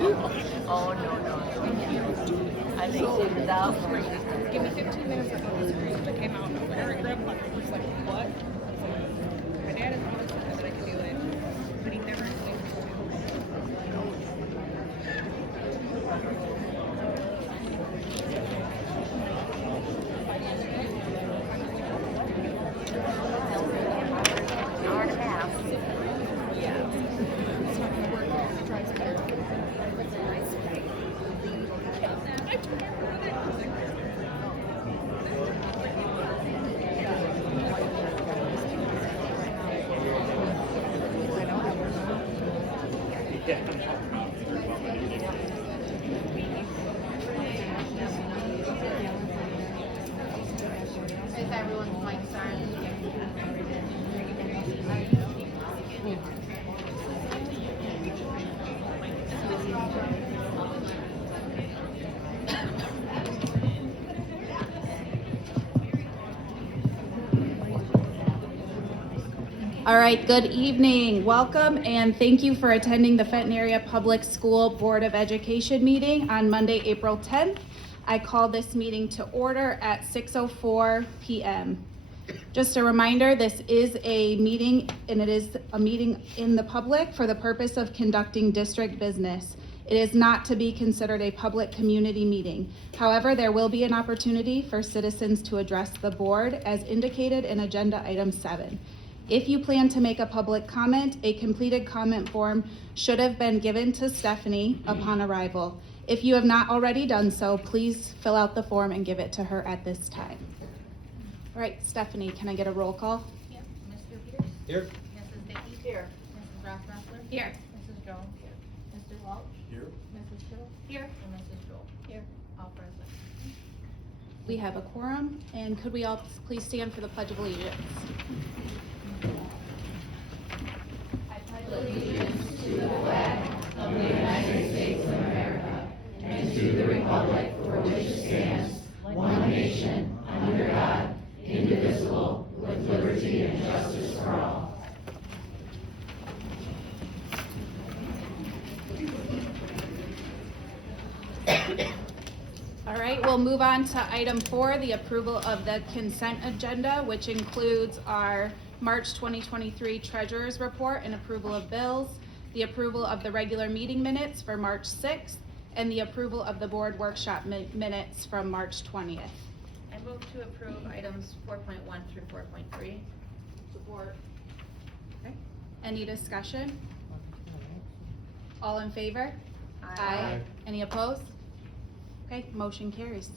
Oh, no. I think she was out. Give me 15 minutes of the screen. I came out and I grabbed one. I was like, what? My dad is honest with that I can do it, but he never explained it to me. Hour and a half. Yeah. It's not going to work. It drives better. I took my brother. If everyone's mics aren't. All right, good evening. Welcome and thank you for attending the Fenton Area Public School Board of Education meeting on Monday, April 10th. I call this meeting to order at 6:04 p.m. Just a reminder, this is a meeting and it is a meeting in the public for the purpose of conducting district business. It is not to be considered a public community meeting. However, there will be an opportunity for citizens to address the board as indicated in Agenda Item 7. If you plan to make a public comment, a completed comment form should have been given to Stephanie upon arrival. If you have not already done so, please fill out the form and give it to her at this time. All right, Stephanie, can I get a roll call? Yep. Mr. Peters? Here. Mrs. Dickey? Here. Mrs. Rossmaster? Here. Mrs. Jones? Here. Mr. Welch? Here. Mrs. Kittle? Here. And Mrs. Joel? Here. All present. We have a quorum, and could we all please stand for the Pledge of Allegiance? All right, we'll move on to item 4, the approval of the consent agenda, which includes our March 2023 Treasurer's Report and approval of bills, the approval of the regular meeting minutes for March 6th, and the approval of the board workshop minutes from March 20th. I move to approve items 4.1 through 4.3. Support. Okay. Any discussion? All in favor? Aye. Any opposed? Okay, motion carries.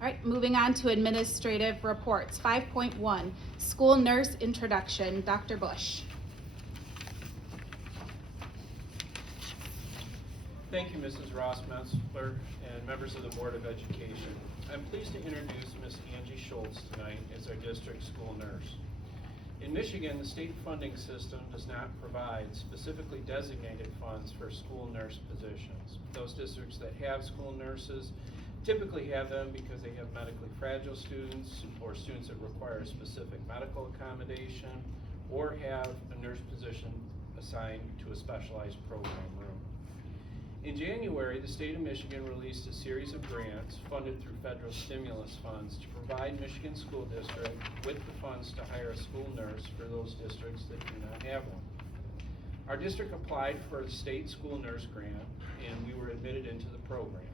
All right, moving on to administrative reports. 5.1, school nurse introduction. Dr. Bush. Thank you, Mrs. Rossmaster and members of the Board of Education. I'm pleased to introduce Ms. Andie Schultz tonight as our district school nurse. In Michigan, the state funding system does not provide specifically designated funds for school nurse positions. Those districts that have school nurses typically have them because they have medically fragile students or students that require specific medical accommodation or have a nurse position assigned to a specialized program room. In January, the state of Michigan released a series of grants funded through federal stimulus funds to provide Michigan school districts with the funds to hire a school nurse for those districts that do not have one. Our district applied for a state school nurse grant and we were admitted into the program.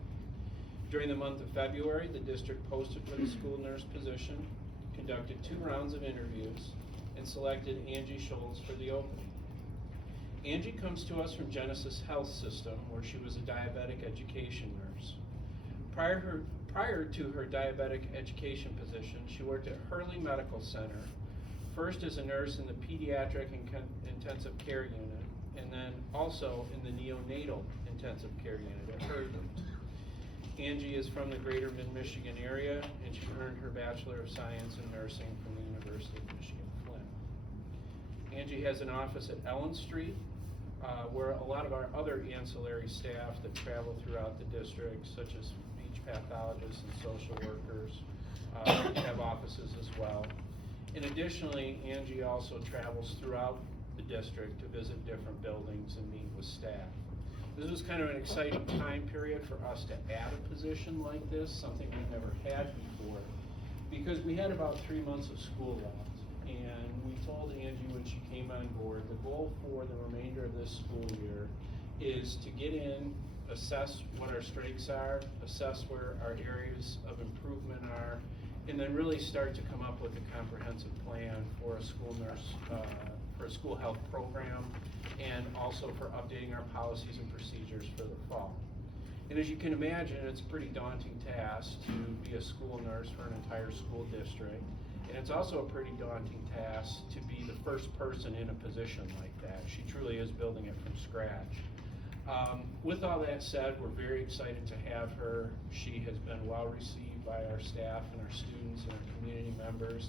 During the month of February, the district posted for the school nurse position, conducted 2 rounds of interviews, and selected Andie Schultz for the opening. Andie comes to us from Genesis Health System, where she was a diabetic education nurse. Prior to her diabetic education position, she worked at Hurley Medical Center, first as a nurse in the pediatric and intensive care unit, and then also in the neonatal intensive care unit at Hurley. Andie is from the greater mid-Michigan area, and she earned her Bachelor of Science in Nursing from the University of Michigan-Flint. Andie has an office at Ellen Street, where a lot of our other ancillary staff that travel throughout the district, such as speech pathologists and social workers, have offices as well. And additionally, Andie also travels throughout the district to visit different buildings and meet with staff. This was kind of an exciting time period for us to add a position like this, something we've never had before, because we had about 3 months of school left. And we told Angie when she came on board, the goal for the remainder of this school year is to get in, assess what our strengths are, assess where our areas of improvement are, and then really start to come up with a comprehensive plan for a school nurse, for a school health program, and also for updating our policies and procedures for the fall. And as you can imagine, it's a pretty daunting task to be a school nurse for an entire school district. And it's also a pretty daunting task to be the first person in a position like that. She truly is building it from scratch. With all that said, we're very excited to have her. She has been well received by our staff and our students and our community members.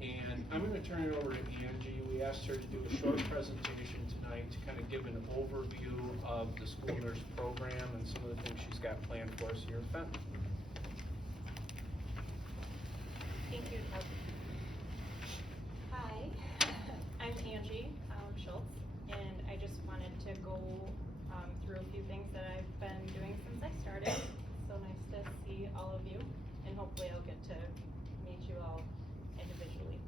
And I'm going to turn it over to Angie. We asked her to do a short presentation tonight to kind of give an overview of the school nurse program and some of the things she's got planned for us here in Fenton. Thank you, Todd. Hi, I'm Angie Schultz, and I just wanted to go through a few things that I've been doing since I started. So nice to see all of you, and hopefully I'll get to meet you all individually.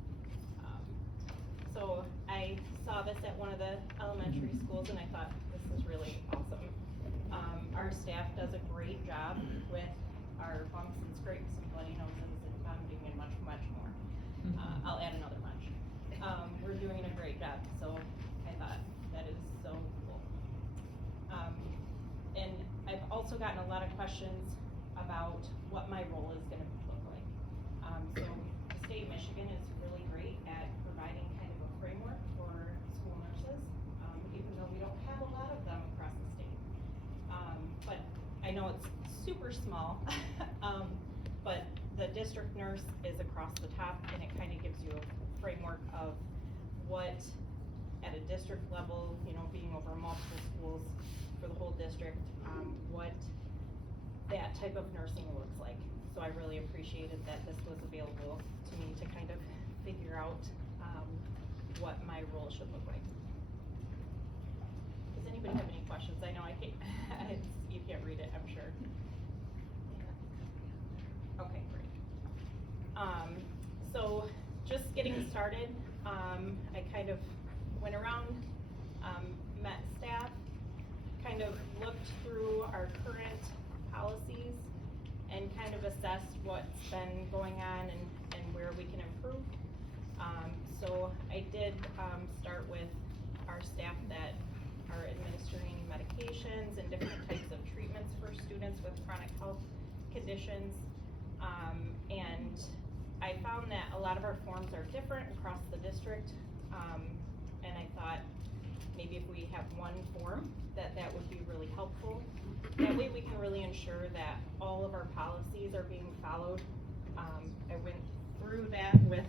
So I saw this at one of the elementary schools, and I thought this is really awesome. Our staff does a great job with our bumps and scrapes and bloody noses and vomiting and much, much more. I'll add another much. We're doing a great job, so I thought that is so cool. And I've also gotten a lot of questions about what my role is gonna look like. So the state of Michigan is really great at providing kind of a framework for school nurses, even though we don't have a lot of them across the state. But I know it's super small, but the district nurse is across the top, and it kind of gives you a framework of what, at a district level, you know, being over multiple schools for the whole district, what that type of nursing looks like. So I really appreciated that this was available to me to kind of figure out what my role should look like. Does anybody have any questions? I know I can't, you can't read it, I'm sure. Okay, great. So just getting started, I kind of went around, met staff, kind of looked through our current policies and kind of assessed what's been going on and where we can improve. So I did start with our staff that are administering medications and different types of treatments for students with chronic health conditions. And I found that a lot of our forms are different across the district. And I thought maybe if we have one form, that would be really helpful. That way we can really ensure that all of our policies are being followed. I went through that with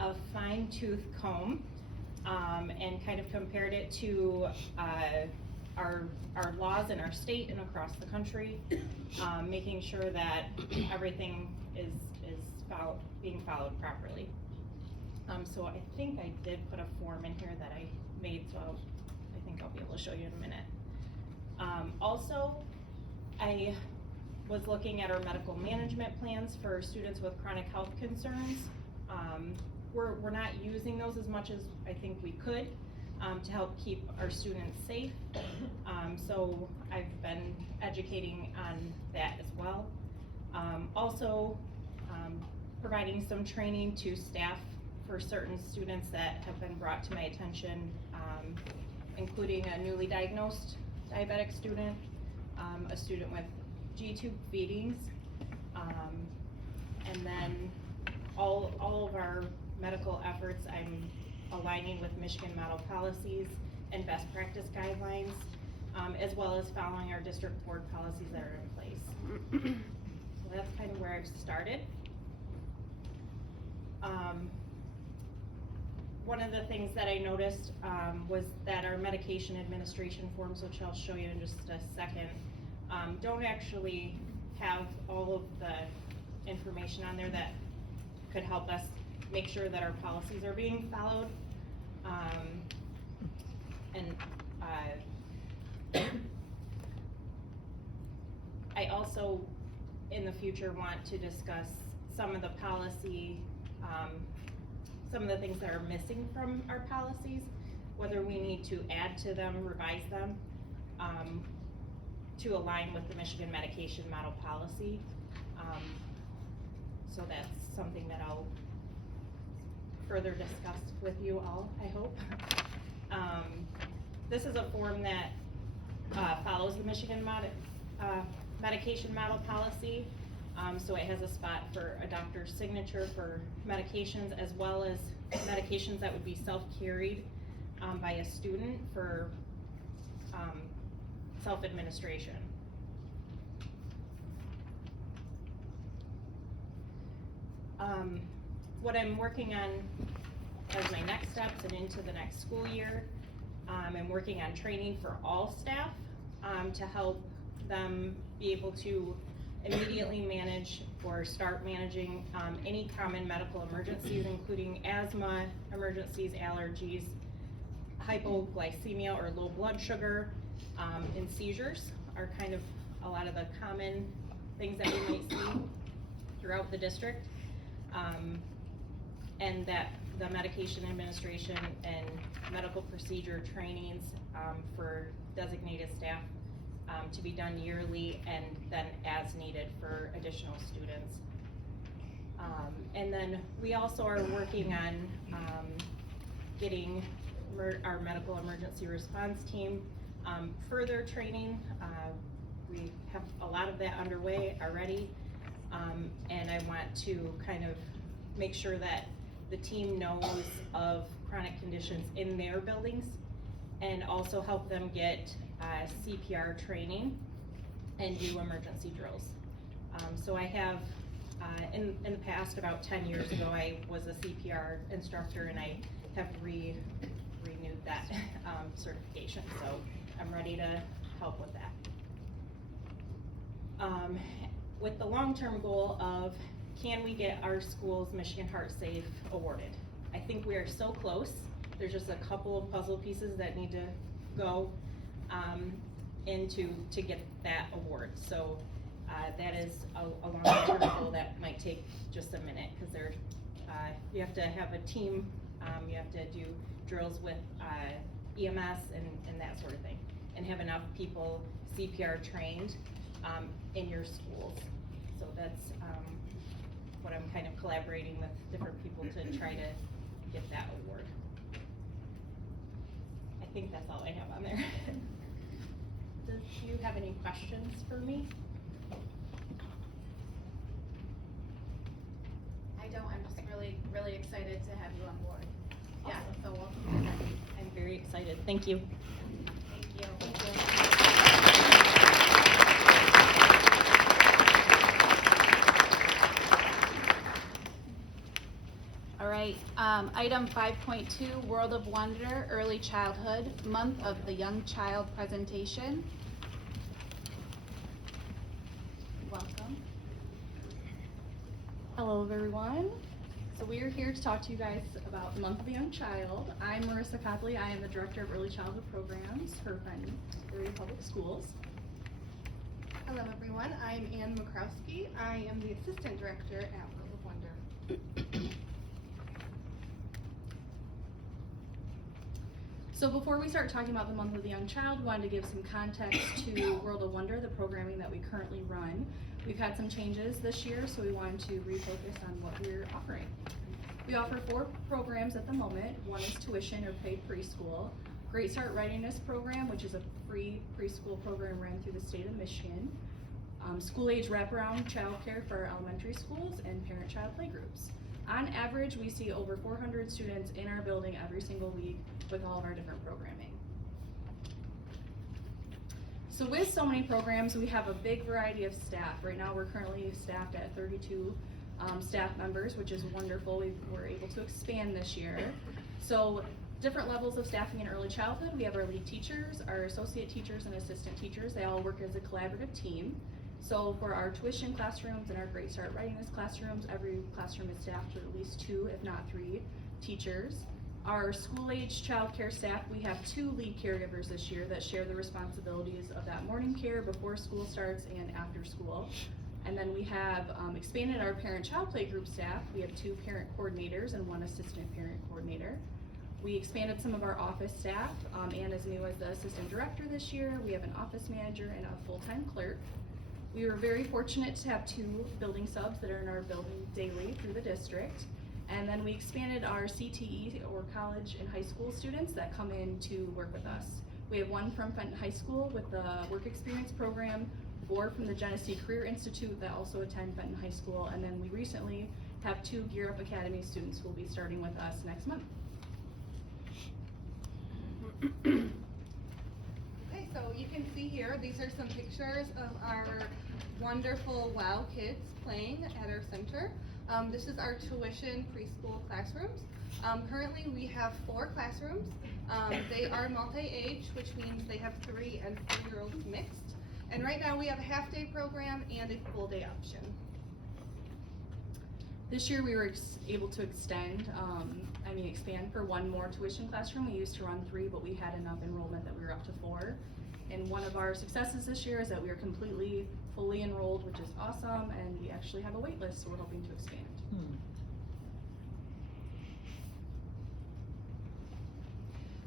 a fine tooth comb, and kind of compared it to our laws in our state and across the country, making sure that everything is being followed properly. So I think I did put a form in here that I made, so I think I'll be able to show you in a minute. Also, I was looking at our medical management plans for students with chronic health concerns. We're not using those as much as I think we could to help keep our students safe. So I've been educating on that as well. Also, providing some training to staff for certain students that have been brought to my attention, including a newly diagnosed diabetic student, a student with G-tube feedings, and then all of our medical efforts I'm aligning with Michigan model policies and best practice guidelines, as well as following our district board policies that are in place. So that's kind of where I've started. One of the things that I noticed was that our medication administration forms, which I'll show you in just a second, don't actually have all of the information on there that could help us make sure that our policies are being followed. also, in the future, want to discuss some of the policy, some of the things that are missing from our policies, whether we need to add to them, revise them, to align with the Michigan Medication Model Policy. So that's something that I'll further discuss with you all, I hope. This is a form that follows the Michigan Medication Model Policy. So it has a spot for a doctor's signature for medications, as well as medications that would be self-carried by a student for self-administration. What I'm working on as my next steps and into the next school year, I'm working on training for all staff to help them be able to immediately manage or start managing any common medical emergencies, including asthma emergencies, allergies, hypoglycemia or low blood sugar, and seizures are kind of a lot of the common things that we might see throughout the district. And that the medication administration and medical procedure trainings for designated staff to be done yearly and then as needed for additional students. And then we also are working on getting our medical emergency response team further training. We have a lot of that underway already, and I want to kind of make sure that the team knows of chronic conditions in their buildings and also help them get CPR training and do emergency drills. So I have, in the past, about 10 years ago, I was a CPR instructor, and I have renewed that certification, so I'm ready to help with that. With the long-term goal of, can we get our schools Michigan Heart Safe awarded? I think we are so close. There's just a couple of puzzle pieces that need to go to get that award. So that is a long-term goal that might take just a minute, because you have to have a team, you have to do drills with EMS and that sort of thing, and have enough people CPR trained in your schools. So that's what I'm kind of collaborating with different people to try to get that award. I think that's all I have on there. Do you have any questions for me? I don't, I'm just really excited to have you on board. Awesome. Yeah, so welcome. I'm very excited. Thank you. Thank you. All right, item 5.2, World of Wonder, Early Childhood, Month of the Young Child presentation. Welcome. Hello everyone. So we are here to talk to you guys about the Month of the Young Child. I'm Marissa Copley. I am the Director of Early Childhood Programs for Fenton Area Public Schools. Hello everyone, I'm Ann Makrowski. I am the Assistant Director at World of Wonder. So before we start talking about the Month of the Young Child, we wanted to give some context to World of Wonder, the programming that we currently run. We've had some changes this year, so we wanted to refocus on what we're offering. We offer 4 programs at the moment. One is tuition or paid preschool, Great Start Readiness Program, which is a free preschool program ran through the state of Michigan, school age wraparound childcare for our elementary schools, and parent-child playgroups. On average, we see over 400 students in our building every single week with all of our different programming. So with so many programs, we have a big variety of staff. Right now, we're currently staffed at 32 staff members, which is wonderful. We were able to expand this year. So different levels of staffing in early childhood. We have our lead teachers, our associate teachers, and assistant teachers. They all work as a collaborative team. So for our tuition classrooms and our Great Start Readiness classrooms, every classroom is staffed with at least 2, if not 3, teachers. Our school-age childcare staff, we have 2 lead caregivers this year that share the responsibilities of that morning care before school starts and after school. And then we have expanded our parent-child play group staff. We have 2 parent coordinators and 1 assistant parent coordinator. We expanded some of our office staff, and as new as the assistant director this year, we have an office manager and a full-time clerk. We were very fortunate to have 2 building subs that are in our building daily through the district. And then we expanded our CTE, or college and high school students that come in to work with us. We have 1 from Fenton High School with the work experience program, 4 from the Genesee Career Institute that also attend Fenton High School, and then we recently have 2 Gear Up Academy students who will be starting with us next month. Okay, so you can see here, these are some pictures of our wonderful WOW kids playing at our center. This is our tuition preschool classrooms. Currently we have 4 classrooms. They are multi-age, which means they have 3 and 4-year-olds mixed. And right now we have a half-day program and a full-day option. This year we were able to expand for 1 more tuition classroom. We used to run 3, but we had enough enrollment that we were up to 4. And one of our successes this year is that we are fully enrolled, which is awesome, and we actually have a wait list, so we're hoping to expand.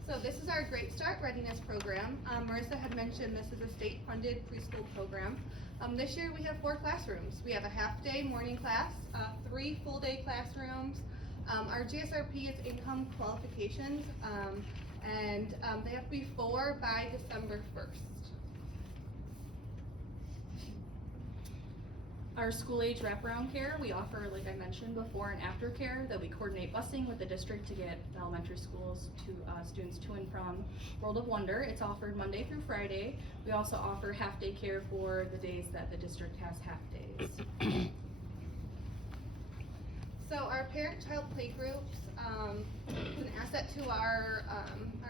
So this is our Great Start Readiness Program. Marissa had mentioned this is a state-funded preschool program. This year we have 4 classrooms. We have a half-day morning class, 3 full-day classrooms. Our GSRP is income qualifications, and they have to be 4 by December 1st. Our school-age wraparound care, we offer, like I mentioned, before and after care, that we coordinate busing with the district to get elementary schools to students to and from World of Wonder. It's offered Monday through Friday. We also offer half-day care for the days that the district has half-days. So our parent-child play groups is an asset to our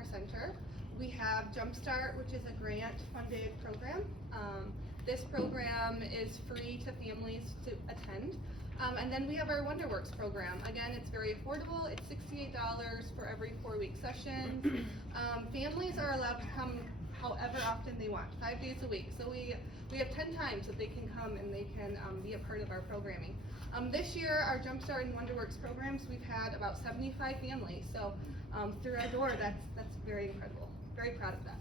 center. We have Jumpstart, which is a grant-funded program. This program is free to families to attend. And then we have our WonderWorks program. Again, it's very affordable. It's $68 for every 4-week session. Families are allowed to come however often they want, 5 days a week. So we have 10 times that they can come and they can be a part of our programming. This year, our Jumpstart and WonderWorks programs, we've had about 75 families. So through our door, that's very incredible. Very proud of that.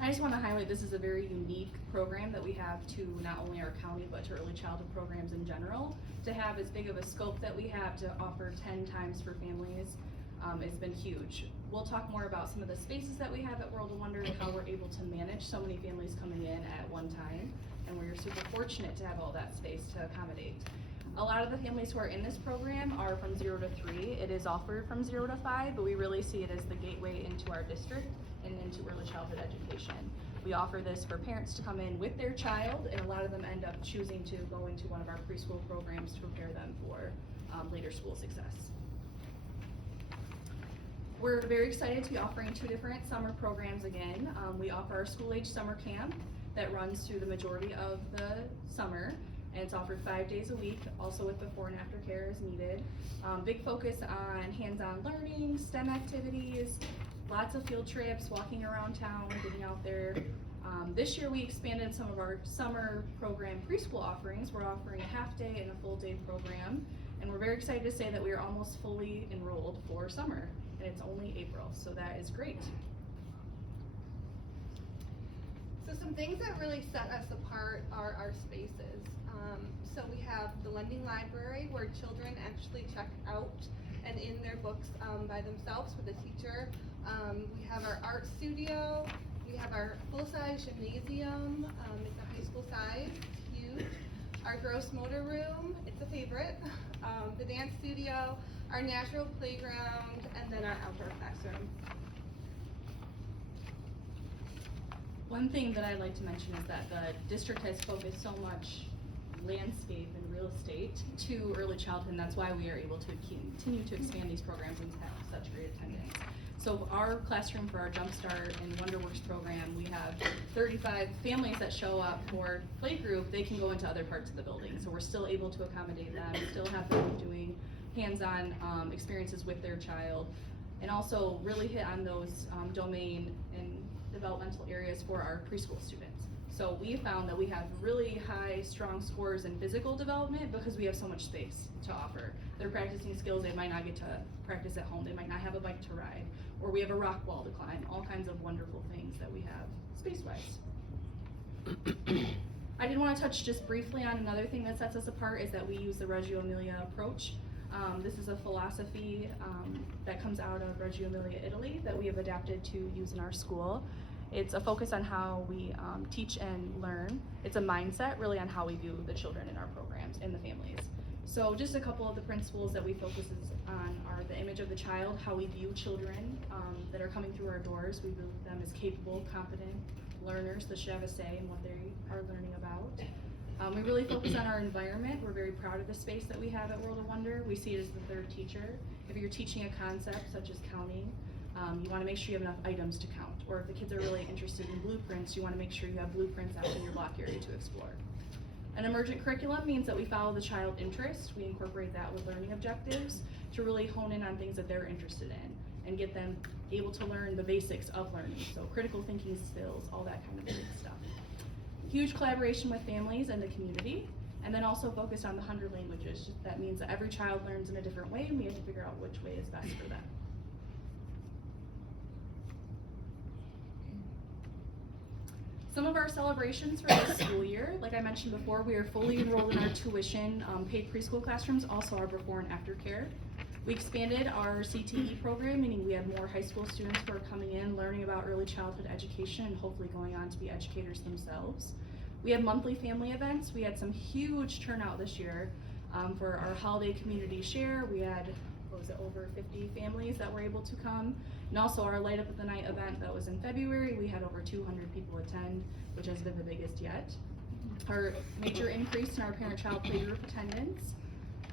I just want to highlight this is a very unique program that we have to not only our county but to early childhood programs in general. To have as big of a scope that we have to offer 10 times for families has been huge. We'll talk more about some of the spaces that we have at World of Wonder and how we're able to manage so many families coming in at one time, and we're super fortunate to have all that space to accommodate. A lot of the families who are in this program are from 0 to 3. It is offered from 0 to 5, but we really see it as the gateway into our district and into early childhood education. We offer this for parents to come in with their child, and a lot of them end up choosing to go into one of our preschool programs to prepare them for later school success. We're very excited to be offering 2 different summer programs again. We offer our school-age summer camp that runs through the majority of the summer, and it's offered 5 days a week, also with before and after care as needed. Big focus on hands-on learning, STEM activities, lots of field trips, walking around town, getting out there. This year we expanded some of our summer program preschool offerings. We're offering a half-day and a full-day program, and we're very excited to say that we are almost fully enrolled for summer, and it's only April, so that is great. So some things that really set us apart are our spaces. So we have the lending library where children actually check out and in their books by themselves with a teacher. We have our art studio. We have our full-size gymnasium. It's a high school size, it's huge. Our gross motor room, it's a favorite. The dance studio, our natural playground, and then our outdoor classroom. One thing that I'd like to mention is that the district has focused so much landscape and real estate to early childhood, and that's why we are able to continue to expand these programs and have such great attendance. So our classroom for our Jumpstart and WonderWorks program, we have 35 families that show up for playgroup. They can go into other parts of the building, so we're still able to accommodate them, still have them doing hands-on experiences with their child, and also really hit on those domain and developmental areas for our preschool students. So we found that we have really high, strong scores in physical development because we have so much space to offer. They're practicing skills they might not get to practice at home. They might not have a bike to ride, or we have a rock wall to climb, all kinds of wonderful things that we have space-wise. I did want to touch just briefly on another thing that sets us apart is that we use the Reggio Emilia approach. This is a philosophy that comes out of Reggio Emilia, Italy, that we have adapted to use in our school. It's a focus on how we teach and learn. It's a mindset really on how we view the children in our programs and the families. So just a couple of the principles that we focus on are the image of the child, how we view children that are coming through our doors. We view them as capable, competent learners that should have a say in what they are learning about. We really focus on our environment. We're very proud of the space that we have at World of Wonder. We see it as the third teacher. If you're teaching a concept such as counting, you want to make sure you have enough items to count. Or if the kids are really interested in blueprints, you want to make sure you have blueprints out in your block area to explore. An emergent curriculum means that we follow the child's interest. We incorporate that with learning objectives to really hone in on things that they're interested in and get them able to learn the basics of learning. So critical thinking skills, all that kind of good stuff. Huge collaboration with families and the community, and then also focused on the 100 languages. That means that every child learns in a different way, and we have to figure out which way is best for them. Some of our celebrations for this school year, like I mentioned before, we are fully enrolled in our tuition paid preschool classrooms, also our before and after care. We expanded our CTE program, meaning we have more high school students who are coming in, learning about early childhood education, and hopefully going on to be educators themselves. We have monthly family events. We had some huge turnout this year for our holiday community share. We had, over 50 families that were able to come. And also our Light Up of the Night event that was in February, we had over 200 people attend, which has been the biggest yet. Our major increase in our parent-child playgroup attendance.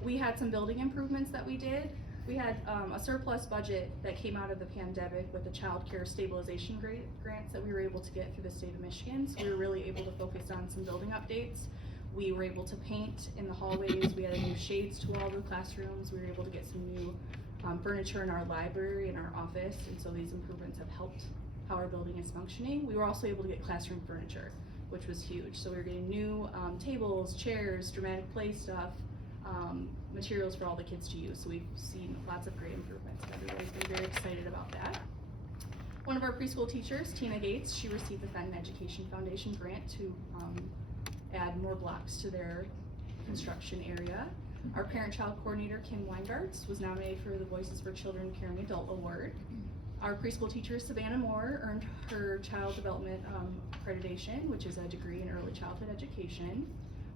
We had some building improvements that we did. We had a surplus budget that came out of the pandemic with the child care stabilization grants that we were able to get through the state of Michigan. So we were really able to focus on some building updates. We were able to paint in the hallways. We had new shades to all the classrooms. We were able to get some new furniture in our library and our office. And so these improvements have helped how our building is functioning. We were also able to get classroom furniture, which was huge. So we were getting new tables, chairs, dramatic play stuff, materials for all the kids to use. So we've seen lots of great improvements, and everybody's been very excited about that. One of our preschool teachers, Tina Gates, she received the Fenton Education Foundation grant to add more blocks to their construction area. Our parent-child coordinator, Kim Weingartz, was nominated for the Voices for Children Caring Adult Award. Our preschool teacher, Savannah Moore, earned her child development accreditation, which is a degree in early childhood education.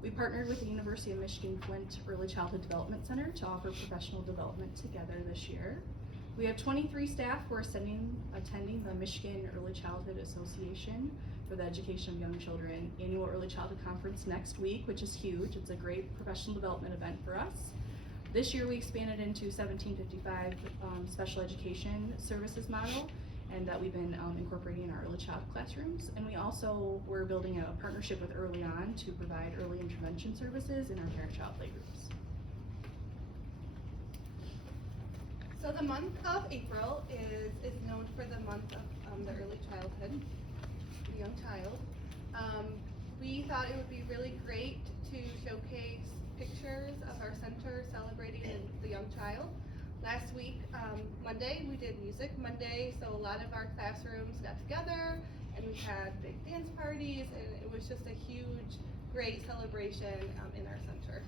We partnered with the University of Michigan Flint Early Childhood Development Center to offer professional development together this year. We have 23 staff who are attending the Michigan Early Childhood Association for the Education of Young Children annual Early Childhood Conference next week, which is huge. It's a great professional development event for us. This year we expanded into 1755 special education services model, and that we've been incorporating in our early childhood classrooms. And we also were building a partnership with Early On to provide early intervention services in our parent-child playgroups. So the month of April is known for the month of the early childhood, the young child. We thought it would be really great to showcase pictures of our center celebrating the young child. Last week, Monday, we did Music Monday, so a lot of our classrooms got together and we had big dance parties, and it was just a huge, great celebration in our center.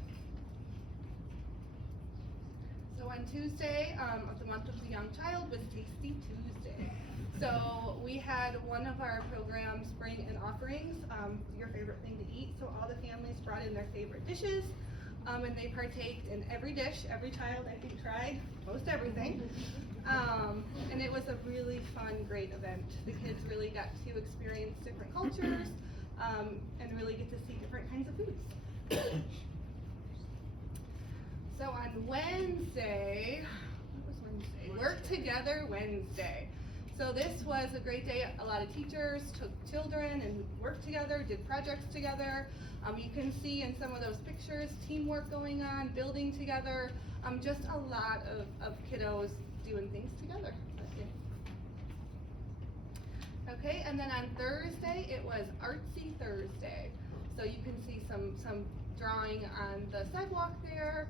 So on Tuesday of the month of the young child was Tasty Tuesday. So we had one of our programs bring in offerings, your favorite thing to eat. So all the families brought in their favorite dishes, and they partaked in every dish. Every child, I think, tried most everything. And it was a really fun, great event. The kids really got to experience different cultures and really get to see different kinds of foods. So on Wednesday, what was Wednesday? Work Together Wednesday. So this was a great day. A lot of teachers took children and worked together, did projects together. You can see in some of those pictures, teamwork going on, building together, just a lot of kiddos doing things together. Okay, and then on Thursday, it was Artsy Thursday. So you can see some drawing on the sidewalk there,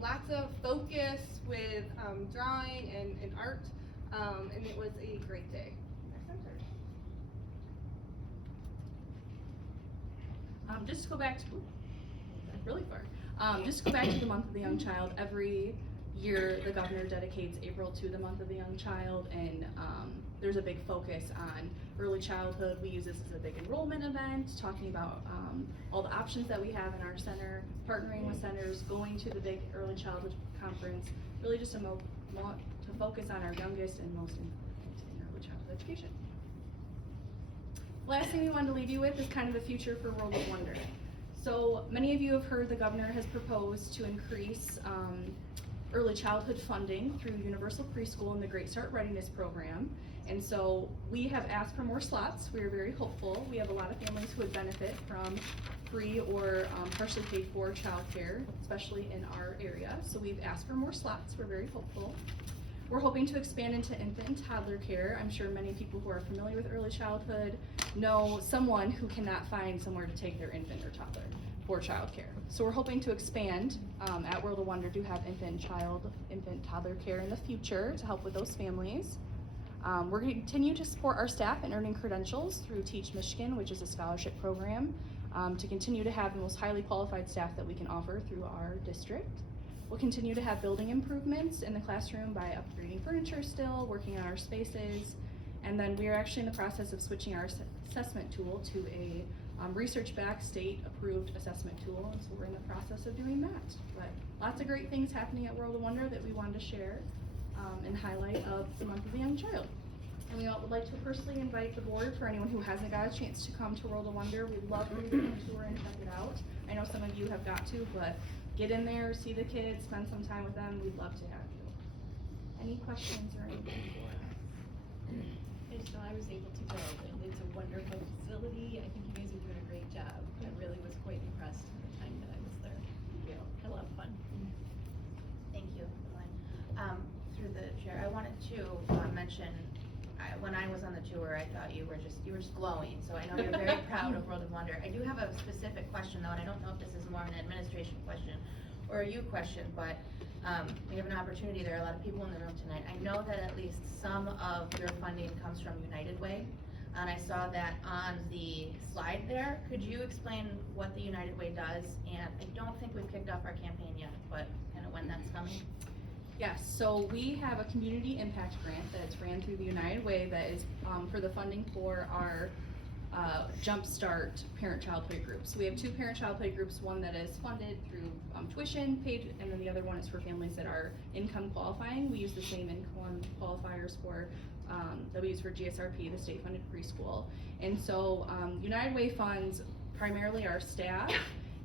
lots of focus with drawing and art, and it was a great day in our center. Just to go back to, really far, just to go back to the month of the young child, every year the governor dedicates April to the month of the young child, and there's a big focus on early childhood. We use this as a big enrollment event, talking about all the options that we have in our center, partnering with centers, going to the big early childhood conference, really just to focus on our youngest and most important in early childhood education. Last thing we wanted to leave you with is kind of the future for World of Wonder. So many of you have heard the governor has proposed to increase early childhood funding through Universal Preschool and the Great Start Readiness Program. And so we have asked for more slots. We are very hopeful. We have a lot of families who would benefit from free or partially paid for childcare, especially in our area. So we've asked for more slots. We're very hopeful. We're hoping to expand into infant and toddler care. I'm sure many people who are familiar with early childhood know someone who cannot find somewhere to take their infant or toddler for childcare. So we're hoping to expand at World of Wonder to have infant toddler care in the future to help with those families. We're going to continue to support our staff in earning credentials through Teach Michigan, which is a scholarship program, to continue to have the most highly qualified staff that we can offer through our district. We'll continue to have building improvements in the classroom by upgrading furniture still, working on our spaces, and then we are actually in the process of switching our assessment tool to a research-backed, state-approved assessment tool, and so we're in the process of doing that. But lots of great things happening at World of Wonder that we wanted to share and highlight of the month of the young child. And we would like to personally invite the board, for anyone who hasn't got a chance to come to World of Wonder, we'd love for you to come tour and check it out. I know some of you have got to, but get in there, see the kids, spend some time with them. We'd love to have you. Any questions or anything? So I was able to go, and it's a wonderful facility. I think you guys are doing a great job. I really was quite impressed in the time that I was there. Yeah, had a lot of fun. Thank you, Ellen. Through the chair, I wanted to mention, when I was on the tour, I thought you were just glowing. So I know you're very proud of World of Wonder. I do have a specific question though, and I don't know if this is more of an administration question or a you question, but we have an opportunity. There are a lot of people in the room tonight. I know that at least some of your funding comes from United Way, and I saw that on the slide there. Could you explain what the United Way does? And I don't think we've kicked off our campaign yet, but kind of when that's coming. Yes, so we have a community impact grant that's ran through the United Way that is for the funding for our Jumpstart parent-child play groups. So we have two parent-child play groups, one that is funded through tuition paid, and then the other one is for families that are income qualifying. We use the same income qualifiers for that we use for GSRP, the state-funded preschool. And so United Way funds primarily our staff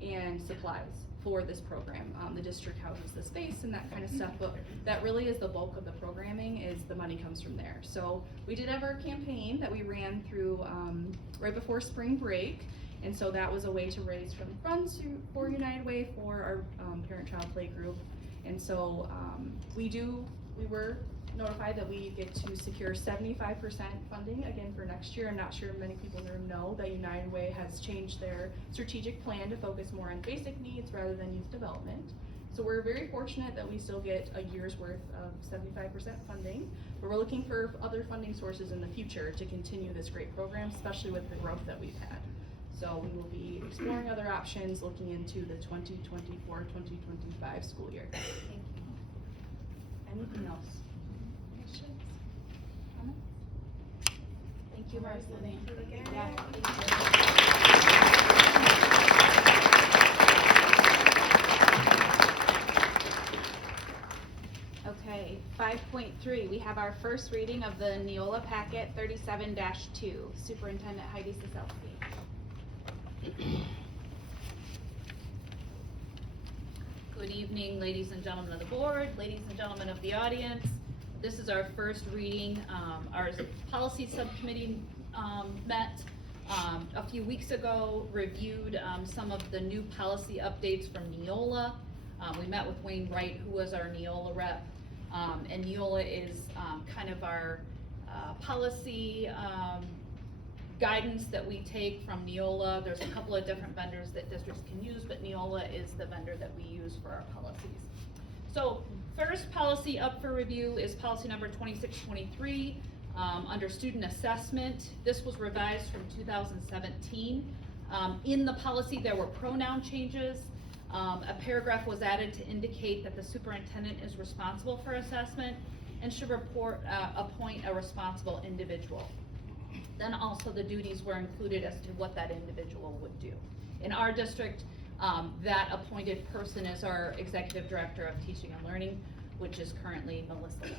and supplies for this program. The district houses the space and that kind of stuff, but that really is the bulk of the programming, is the money comes from there. So we did have our campaign that we ran through right before spring break, and so that was a way to raise from funds for United Way for our parent-child play group. And so we were notified that we get to secure 75% funding again for next year. I'm not sure many people in the room know that United Way has changed their strategic plan to focus more on basic needs rather than youth development. So we're very fortunate that we still get a year's worth of 75% funding, but we're looking for other funding sources in the future to continue this great program, especially with the growth that we've had. So we will be exploring other options, looking into the 2024-2025 school year. Thank you. Anything else? Thank you, Marcy. Okay, 5.3, we have our first reading of the Neola packet 37-2, Superintendent Heidie Ciesielski. Good evening, ladies and gentlemen of the board, ladies and gentlemen of the audience. This is our first reading. Our policy subcommittee met a few weeks ago, reviewed some of the new policy updates from Neola. We met with Wayne Wright, who was our Neola rep, and Neola is kind of our policy guidance that we take from Neola. There's a couple of different vendors that districts can use, but Neola is the vendor that we use for our policies. So first policy up for review is policy number 2623 under student assessment. This was revised from 2017. In the policy there were pronoun changes. A paragraph was added to indicate that the superintendent is responsible for assessment and should appoint a responsible individual. Then also the duties were included as to what that individual would do. In our district, that appointed person is our Executive Director of Teaching and Learning, which is currently Melissa.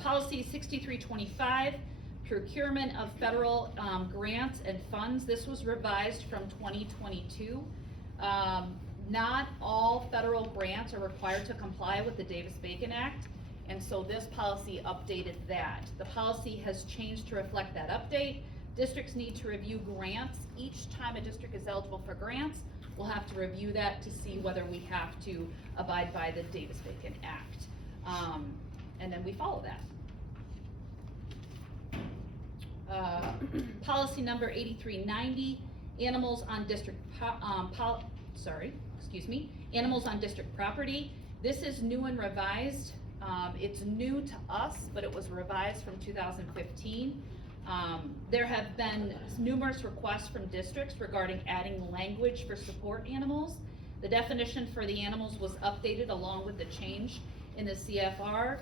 Policy 6325, procurement of federal grants and funds. This was revised from 2022. Not all federal grants are required to comply with the Davis-Bacon Act, and so this policy updated that. The policy has changed to reflect that update. Districts need to review grants. Each time a district is eligible for grants, we'll have to review that to see whether we have to abide by the Davis-Bacon Act. And then we follow that. Policy number 8390, animals on district animals on district property. This is new and revised. It's new to us, but it was revised from 2015. There have been numerous requests from districts regarding adding language for support animals. The definition for the animals was updated along with the change in the CFR,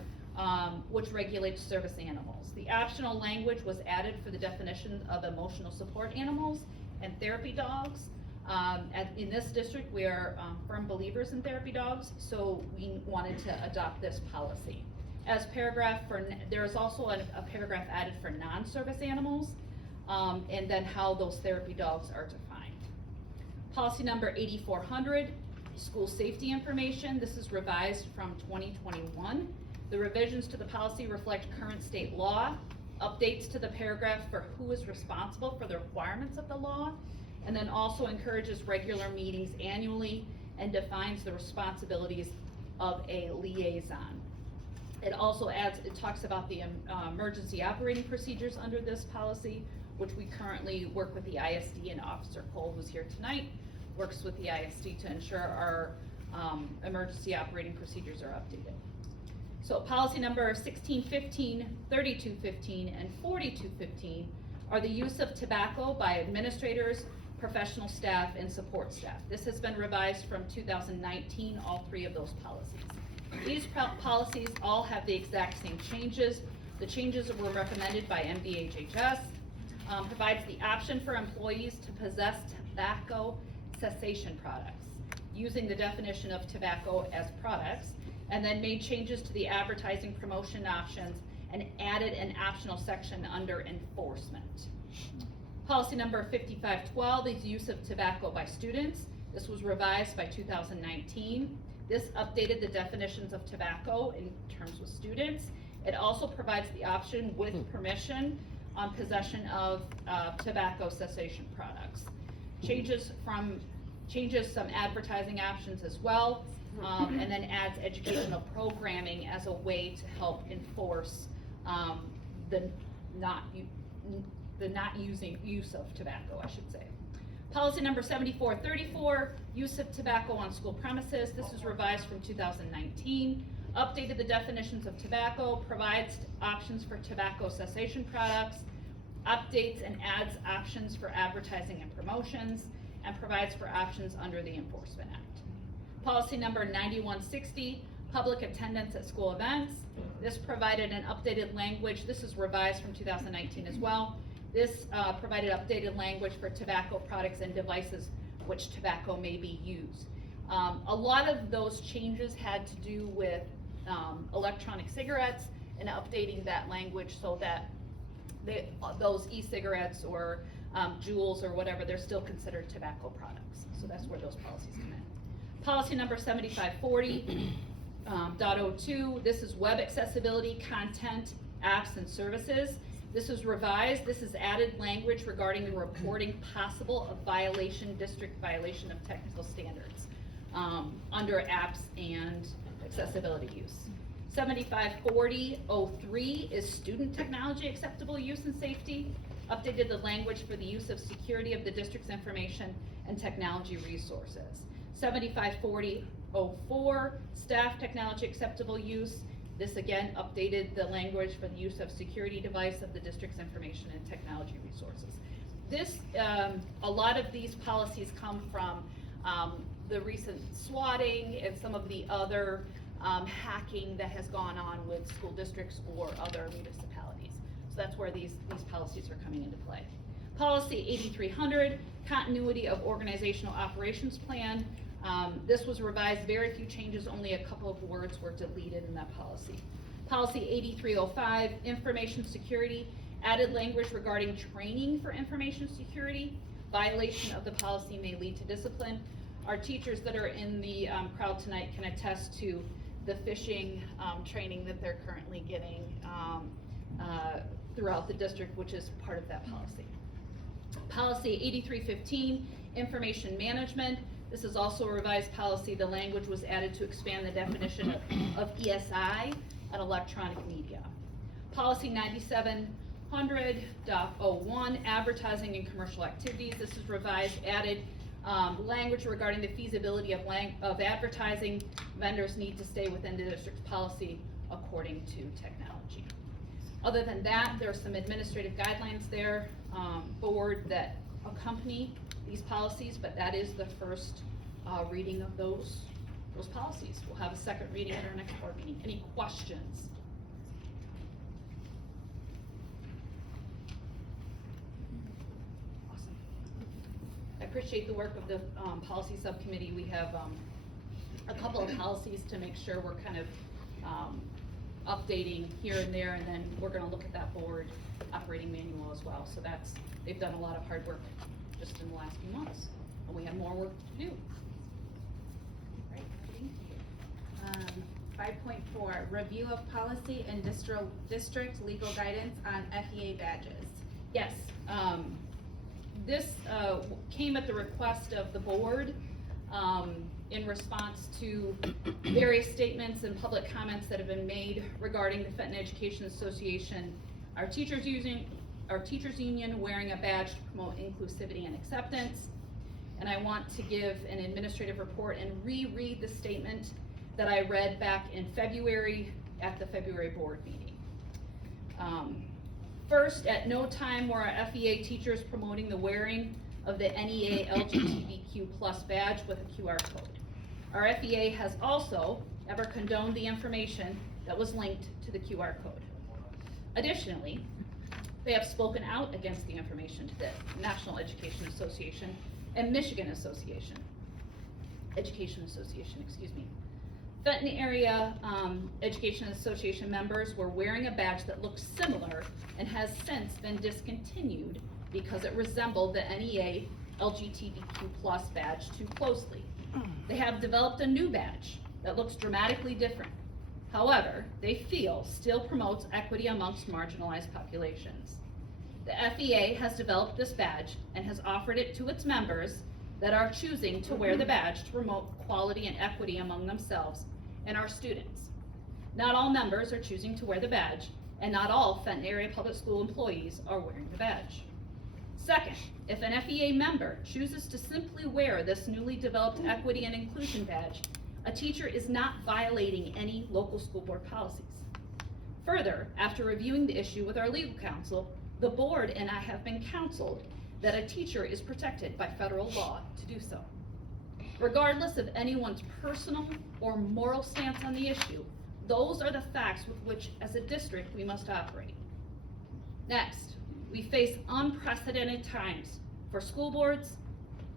which regulates service animals. The optional language was added for the definition of emotional support animals and therapy dogs. In this district, we are firm believers in therapy dogs, so we wanted to adopt this policy. As there is also a paragraph added for non-service animals, and then how those therapy dogs are defined. Policy number 8400, school safety information. This is revised from 2021. The revisions to the policy reflect current state law, updates to the paragraph for who is responsible for the requirements of the law, and then also encourages regular meetings annually and defines the responsibilities of a liaison. It also talks about the emergency operating procedures under this policy, which we currently work with the ISD, and Officer Cole, who's here tonight, works with the ISD to ensure our emergency operating procedures are updated. So policy number 1615, 3215, and 4215 are the use of tobacco by administrators, professional staff, and support staff. This has been revised from 2019, all three of those policies. These policies all have the exact same changes. The changes were recommended by MDHHS, provides the option for employees to possess tobacco cessation products, using the definition of tobacco as products, and then made changes to the advertising promotion options and added an optional section under enforcement. Policy number 5512 is use of tobacco by students. This was revised by 2019. This updated the definitions of tobacco in terms with students. It also provides the option with permission on possession of tobacco cessation products. Changes some advertising options as well, and then adds educational programming as a way to help enforce the not use of tobacco, I should say. Policy number 7434, use of tobacco on school premises. This is revised from 2019, updated the definitions of tobacco, provides options for tobacco cessation products, updates and adds options for advertising and promotions, and provides for options under the Enforcement Act. Policy number 9160, public attendance at school events. This provided an updated language. This is revised from 2019 as well. This provided updated language for tobacco products and devices which tobacco may be used. A lot of those changes had to do with electronic cigarettes and updating that language so that those e-cigarettes or Juuls or whatever, they're still considered tobacco products. So that's where those policies come in. Policy number 7540.02, this is web accessibility, content, apps, and services. This is revised, this is added language regarding the reporting possible of district violation of technical standards under apps and accessibility use. 7540.03 is student technology acceptable use and safety. Updated the language for the use of security of the district's information and technology resources. 7540.04 staff technology acceptable use. This again updated the language for the use of security device of the district's information and technology resources. This, a lot of these policies come from the recent swatting and some of the other hacking that has gone on with school districts or other municipalities. So that's where these policies are coming into play. Policy 8300, continuity of organizational operations plan. This was revised, very few changes, only a couple of words were deleted in that policy. Policy 8305, information security, added language regarding training for information security. Violation of the policy may lead to discipline. Our teachers that are in the crowd tonight can attest to the phishing training that they're currently getting throughout the district, which is part of that policy. Policy 8315, information management. This is also a revised policy. The language was added to expand the definition of ESI and electronic media. Policy 9700.01, advertising and commercial activities. This is revised, added language regarding the feasibility of advertising. Vendors need to stay within the district's policy according to technology. Other than that, there are some administrative guidelines there, board that accompany these policies, but that is the first reading of those policies. We'll have a second reading at our next board meeting. Any questions? Awesome. I appreciate the work of the policy subcommittee. We have a couple of policies to make sure we're kind of updating here and there, and then we're going to look at that board operating manual as well. So they've done a lot of hard work just in the last few months, and we have more work to do. Great, thank you. 5.4, review of policy and district legal guidance on FEA badges. Yes, this came at the request of the board in response to various statements and public comments that have been made regarding the Fenton Education Association, our teachers union wearing a badge to promote inclusivity and acceptance. And I want to give an administrative report and reread the statement that I read back in February at the February board meeting. First, at no time were our FEA teachers promoting the wearing of the NEA LGBTQ+ badge with a QR code. Our FEA has also never condoned the information that was linked to the QR code. Additionally, they have spoken out against the information to the National Education Association and Michigan Education Association, excuse me. Fenton area Education Association members were wearing a badge that looks similar and has since been discontinued because it resembled the NEA LGBTQ+ badge too closely. They have developed a new badge that looks dramatically different. However, they feel still promotes equity amongst marginalized populations. The FEA has developed this badge and has offered it to its members that are choosing to wear the badge to promote quality and equity among themselves and our students. Not all members are choosing to wear the badge, and not all Fenton area public school employees are wearing the badge. Second, if an FEA member chooses to simply wear this newly developed equity and inclusion badge, a teacher is not violating any local school board policies. Further, after reviewing the issue with our legal counsel, the board and I have been counseled that a teacher is protected by federal law to do so. Regardless of anyone's personal or moral stance on the issue, those are the facts with which, as a district, we must operate. Next, we face unprecedented times for school boards,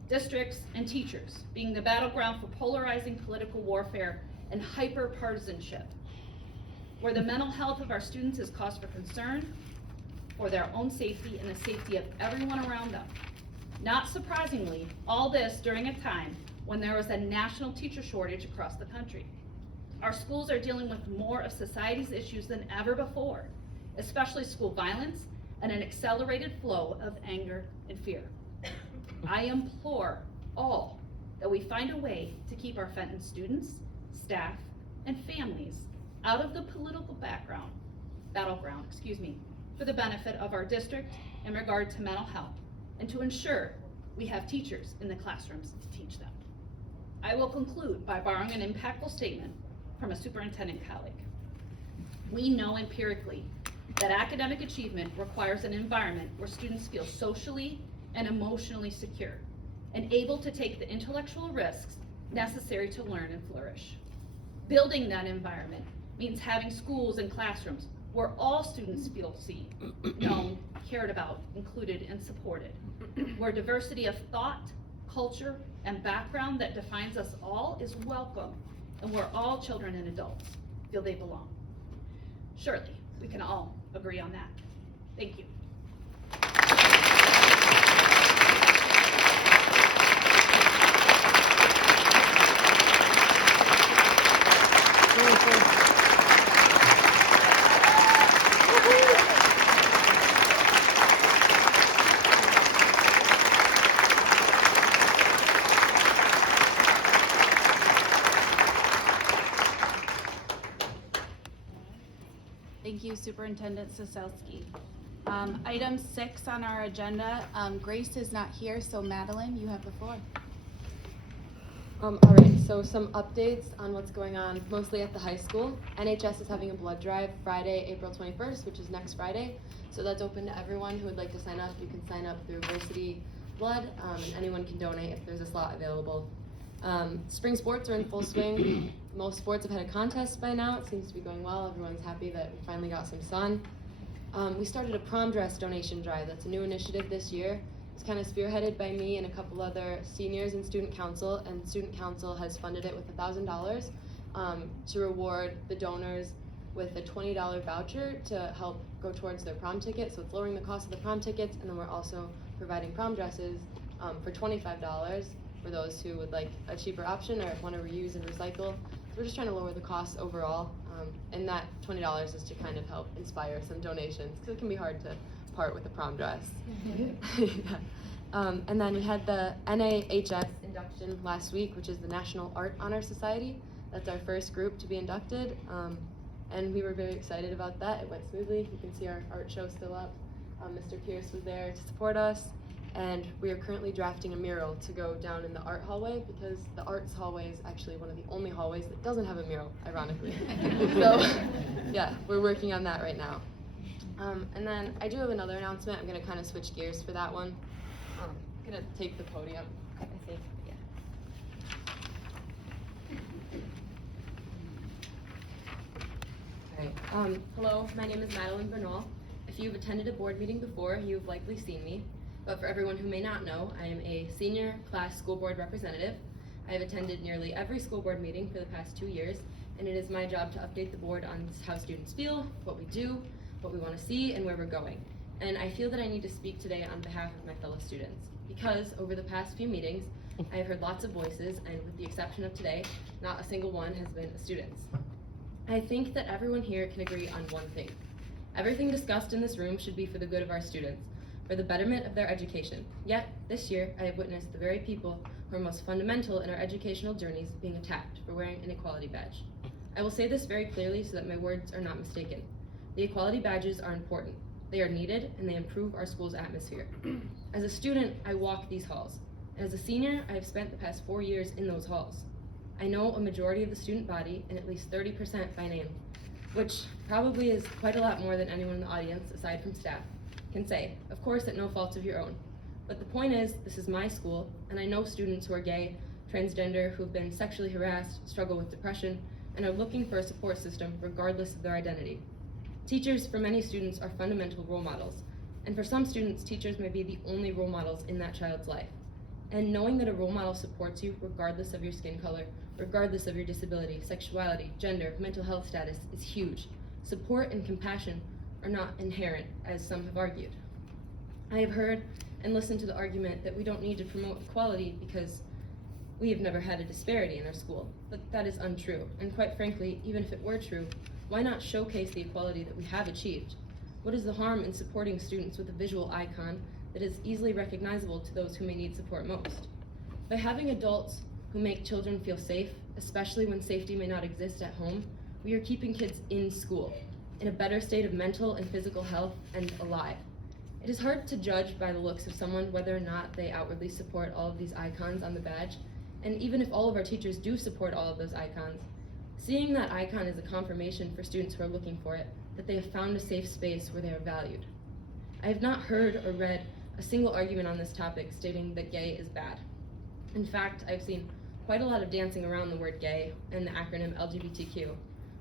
districts, and teachers, being the battleground for polarizing political warfare and hyper-partisanship, where the mental health of our students is cause for concern, for their own safety and the safety of everyone around them. Not surprisingly, all this during a time when there was a national teacher shortage across the country. Our schools are dealing with more of society's issues than ever before, especially school violence and an accelerated flow of anger and fear. I implore all that we find a way to keep our Fenton students, staff, and families out of the political battleground, for the benefit of our district in regard to mental health, and to ensure we have teachers in the classrooms to teach them. I will conclude by borrowing an impactful statement from a superintendent colleague. We know empirically that academic achievement requires an environment where students feel socially and emotionally secure and able to take the intellectual risks necessary to learn and flourish. Building that environment means having schools and classrooms where all students feel seen, known, cared about, included, and supported, where diversity of thought, culture, and background that defines us all is welcome, and where all children and adults feel they belong. Surely, we can all agree on that. Thank you. Thank you, Superintendent Ciesielski. Item 6 on our agenda, Grace is not here, so Madeline, you have the floor. All right, so some updates on what's going on mostly at the high school. NHS is having a blood drive Friday, April 21st, which is next Friday. So that's open to everyone who would like to sign up. You can sign up through Varsity Blood, and anyone can donate if there's a slot available. Spring sports are in full swing. Most sports have had a contest by now. It seems to be going well. Everyone's happy that we finally got some sun. We started a prom dress donation drive. That's a new initiative this year. It's kind of spearheaded by me and a couple other seniors in student council, and student council has funded it with $1,000 to reward the donors with a $20 voucher to help go towards their prom ticket. So it's lowering the cost of the prom tickets, and then we're also providing prom dresses for $25 for those who would like a cheaper option or want to reuse and recycle. So we're just trying to lower the costs overall, and that $20 is to kind of help inspire some donations, because it can be hard to part with a prom dress. Yeah. And then we had the NAHS induction last week, which is the National Art Honor Society. That's our first group to be inducted, and we were very excited about that. It went smoothly. You can see our art show still up. Mr. Pierce was there to support us, and we are currently drafting a mural to go down in the art hallway, because the arts hallway is actually one of the only hallways that doesn't have a mural, ironically. So, yeah, we're working on that right now. And then I do have another announcement. I'm going to kind of switch gears for that one. I'm going to take the podium, I think, yeah. All right. Hello, my name is Madeline Bernal. If you've attended a board meeting before, you've likely seen me. But for everyone who may not know, I am a senior class school board representative. I have attended nearly every school board meeting for the past 2 years, and it is my job to update the board on how students feel, what we do, what we want to see, and where we're going. And I feel that I need to speak today on behalf of my fellow students, because over the past few meetings, I have heard lots of voices, and with the exception of today, not a single one has been a student's. I think that everyone here can agree on one thing. Everything discussed in this room should be for the good of our students, for the betterment of their education. Yet, this year, I have witnessed the very people who are most fundamental in our educational journeys being attacked for wearing an equality badge. I will say this very clearly so that my words are not mistaken. The equality badges are important. They are needed, and they improve our school's atmosphere. As a student, I walk these halls. And as a senior, I have spent the past 4 years in those halls. I know a majority of the student body, and at least 30% by name, which probably is quite a lot more than anyone in the audience, aside from staff, can say, of course at no fault of your own. But the point is, this is my school, and I know students who are gay, transgender, who have been sexually harassed, struggle with depression, and are looking for a support system regardless of their identity. Teachers, for many students, are fundamental role models, and for some students, teachers may be the only role models in that child's life. And knowing that a role model supports you regardless of your skin color, regardless of your disability, sexuality, gender, mental health status is huge. Support and compassion are not inherent, as some have argued. I have heard and listened to the argument that we don't need to promote equality because we have never had a disparity in our school, but that is untrue. And quite frankly, even if it were true, why not showcase the equality that we have achieved? What is the harm in supporting students with a visual icon that is easily recognizable to those who may need support most? By having adults who make children feel safe, especially when safety may not exist at home, we are keeping kids in school, in a better state of mental and physical health, and alive. It is hard to judge by the looks of someone whether or not they outwardly support all of these icons on the badge, and even if all of our teachers do support all of those icons, seeing that icon is a confirmation for students who are looking for it, that they have found a safe space where they are valued. I have not heard or read a single argument on this topic stating that gay is bad. In fact, I've seen quite a lot of dancing around the word gay and the acronym LGBTQ.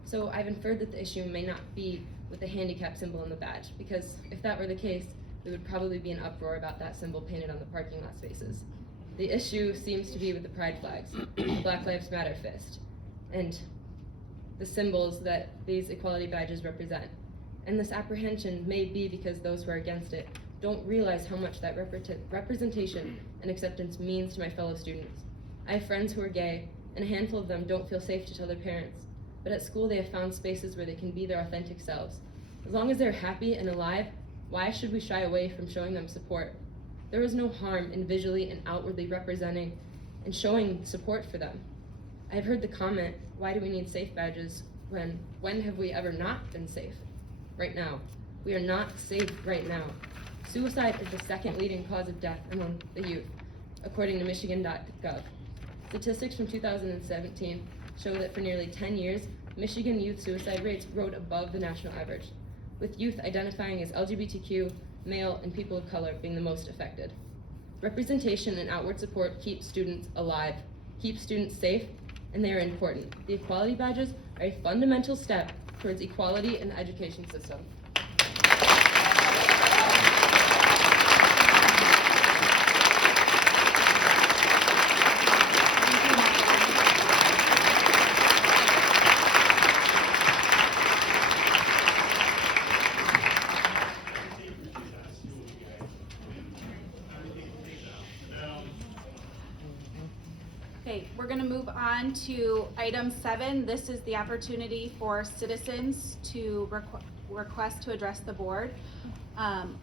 So I've inferred that the issue may not be with the handicap symbol on the badge, because if that were the case, there would probably be an uproar about that symbol painted on the parking lot spaces. The issue seems to be with the pride flags, the Black Lives Matter fist, and the symbols that these equality badges represent. And this apprehension may be because those who are against it don't realize how much that representation and acceptance means to my fellow students. I have friends who are gay, and a handful of them don't feel safe to tell their parents, but at school they have found spaces where they can be their authentic selves. As long as they're happy and alive, why should we shy away from showing them support? There is no harm in visually and outwardly representing and showing support for them. I have heard the comment, why do we need safe badges when have we ever not been safe? Right now. We are not safe right now. Suicide is the second leading cause of death among the youth, according to Michigan.gov. Statistics from 2017 show that for nearly 10 years, Michigan youth suicide rates rode above the national average, with youth identifying as LGBTQ, male, and people of color being the most affected. Representation and outward support keep students alive, keep students safe, and they are important. The equality badges are a fundamental step towards equality in the education system. Okay, we're going to move on to item 7. This is the opportunity for citizens to request to address the board on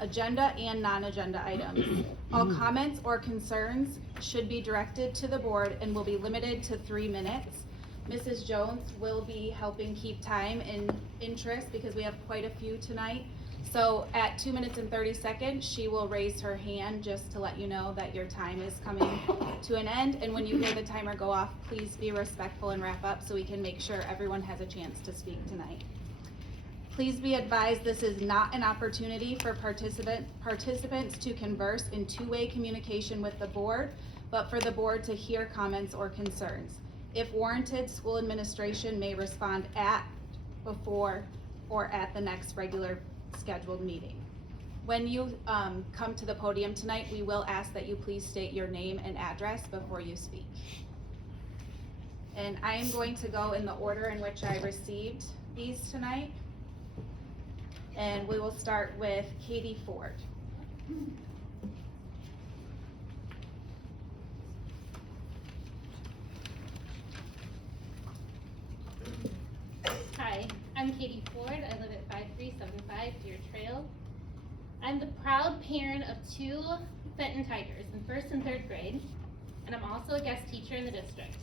agenda and non-agenda items. All comments or concerns should be directed to the board and will be limited to 3 minutes. Mrs. Jones will be helping keep time and interest because we have quite a few tonight. So at 2 minutes and 30 seconds, she will raise her hand just to let you know that your time is coming to an end. And when you hear the timer go off, please be respectful and wrap up so we can make sure everyone has a chance to speak tonight. Please be advised this is not an opportunity for participants to converse in two-way communication with the board, but for the board to hear comments or concerns. If warranted, school administration may respond at, before, or at the next regular scheduled meeting. When you come to the podium tonight, we will ask that you please state your name and address before you speak. And I am going to go in the order in which I received these tonight. And we will start with Katie Ford. Hi, I'm Katie Ford. I live at 5375 Deer Trail. I'm the proud parent of 2 Fenton Tigers in 1st and 3rd grade, and I'm also a guest teacher in the district.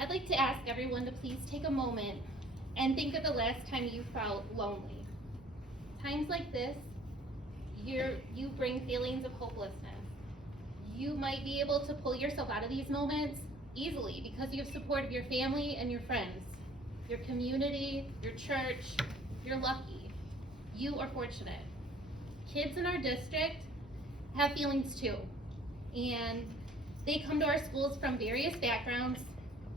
I'd like to ask everyone to please take a moment and think of the last time you felt lonely. Times like this, you bring feelings of hopelessness. You might be able to pull yourself out of these moments easily because you have support of your family and your friends, your community, your church. You're lucky. You are fortunate. Kids in our district have feelings too, and they come to our schools from various backgrounds.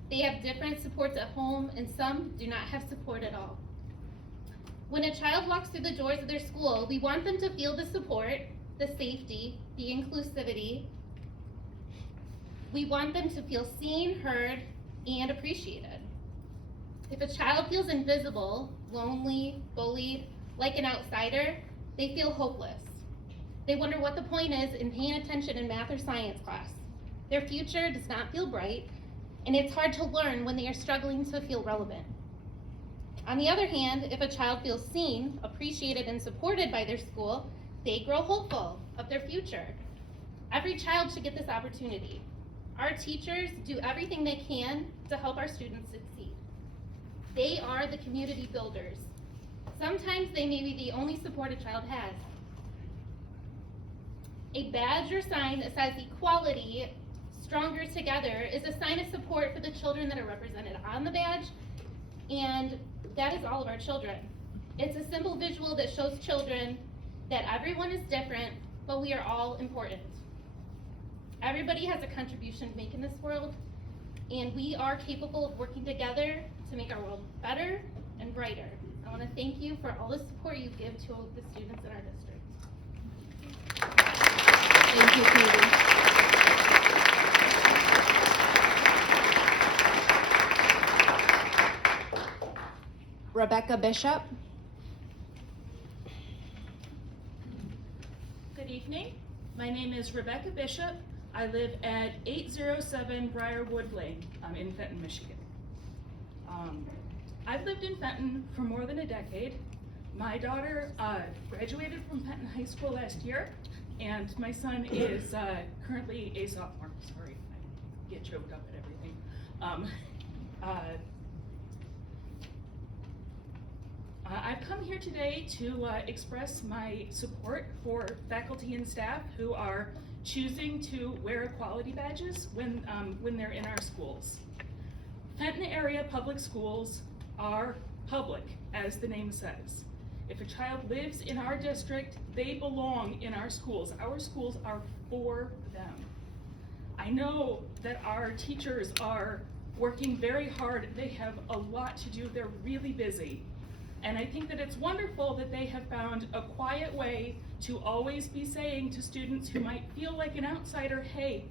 They have different supports at home, and some do not have support at all. When a child walks through the doors of their school, we want them to feel the support, the safety, the inclusivity. We want them to feel seen, heard, and appreciated. If a child feels invisible, lonely, bullied, like an outsider, they feel hopeless. They wonder what the point is in paying attention in math or science class. Their future does not feel bright, and it's hard to learn when they are struggling to feel relevant. On the other hand, if a child feels seen, appreciated, and supported by their school, they grow hopeful of their future. Every child should get this opportunity. Our teachers do everything they can to help our students succeed. They are the community builders. Sometimes they may be the only support a child has. A badge or sign that says equality, stronger together, is a sign of support for the children that are represented on the badge, and that is all of our children. It's a simple visual that shows children that everyone is different, but we are all important. Everybody has a contribution to make in this world, and we are capable of working together to make our world better and brighter. I want to thank you for all the support you give to the students in our district. Thank you, Katie. Rebecca Bishop. Good evening. My name is Rebecca Bishop. I live at 807 Briarwood Lane. I'm in Fenton, Michigan. I've lived in Fenton for more than a decade. My daughter graduated from Fenton High School last year, and my son is currently a sophomore. Sorry, I get choked up at everything. I've come here today to express my support for faculty and staff who are choosing to wear equality badges when they're in our schools. Fenton area public schools are public, as the name says. If a child lives in our district, they belong in our schools. Our schools are for them. I know that our teachers are working very hard. They have a lot to do. They're really busy. And I think that it's wonderful that they have found a quiet way to always be saying to students who might feel like an outsider, hey,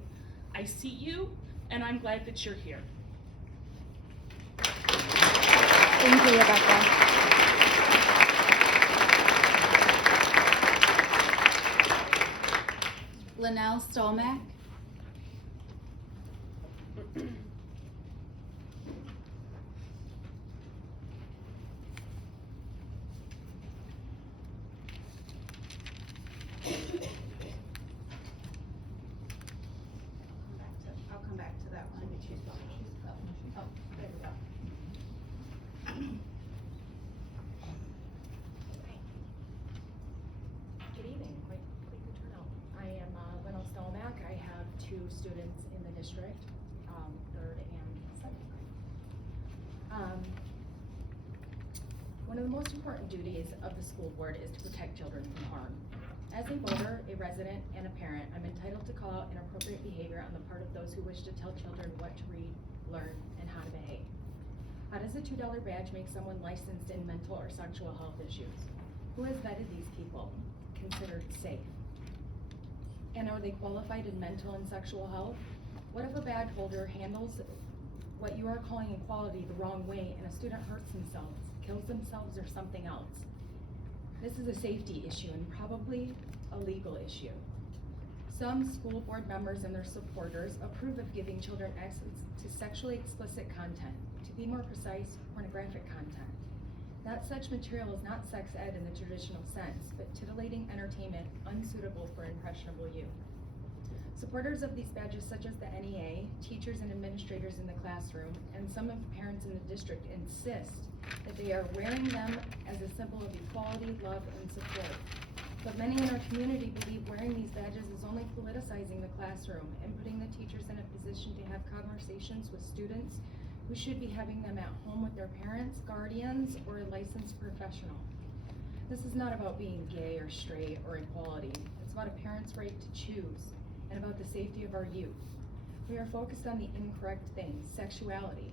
I see you, and I'm glad that you're here. Thank you, Rebecca. Lienelle Stolmack. I'll come back to that one. Oh, there we go. Good evening, quite good turnout. I am Lienelle Stolmack. I have 2 students in the district, 3rd and 2nd grade. One of the most important duties of the school board is to protect children from harm. As a voter, a resident, and a parent, I'm entitled to call out inappropriate behavior on the part of those who wish to tell children what to read, learn, and how to behave. How does a $2 badge make someone licensed in mental or sexual health issues? Who has vetted these people considered safe? And are they qualified in mental and sexual health? What if a badge holder handles what you are calling equality the wrong way and a student hurts themselves, kills themselves, or something else? This is a safety issue and probably a legal issue. Some school board members and their supporters approve of giving children access to sexually explicit content, to be more precise, pornographic content. That such material is not sex ed in the traditional sense, but titillating entertainment unsuitable for impressionable youth. Supporters of these badges such as the NEA, teachers and administrators in the classroom, and some of the parents in the district insist that they are wearing them as a symbol of equality, love, and support. But many in our community believe wearing these badges is only politicizing the classroom and putting the teachers in a position to have conversations with students who should be having them at home with their parents, guardians, or a licensed professional. This is not about being gay or straight or equality. It's about a parent's right to choose and about the safety of our youth. We are focused on the incorrect things, sexuality.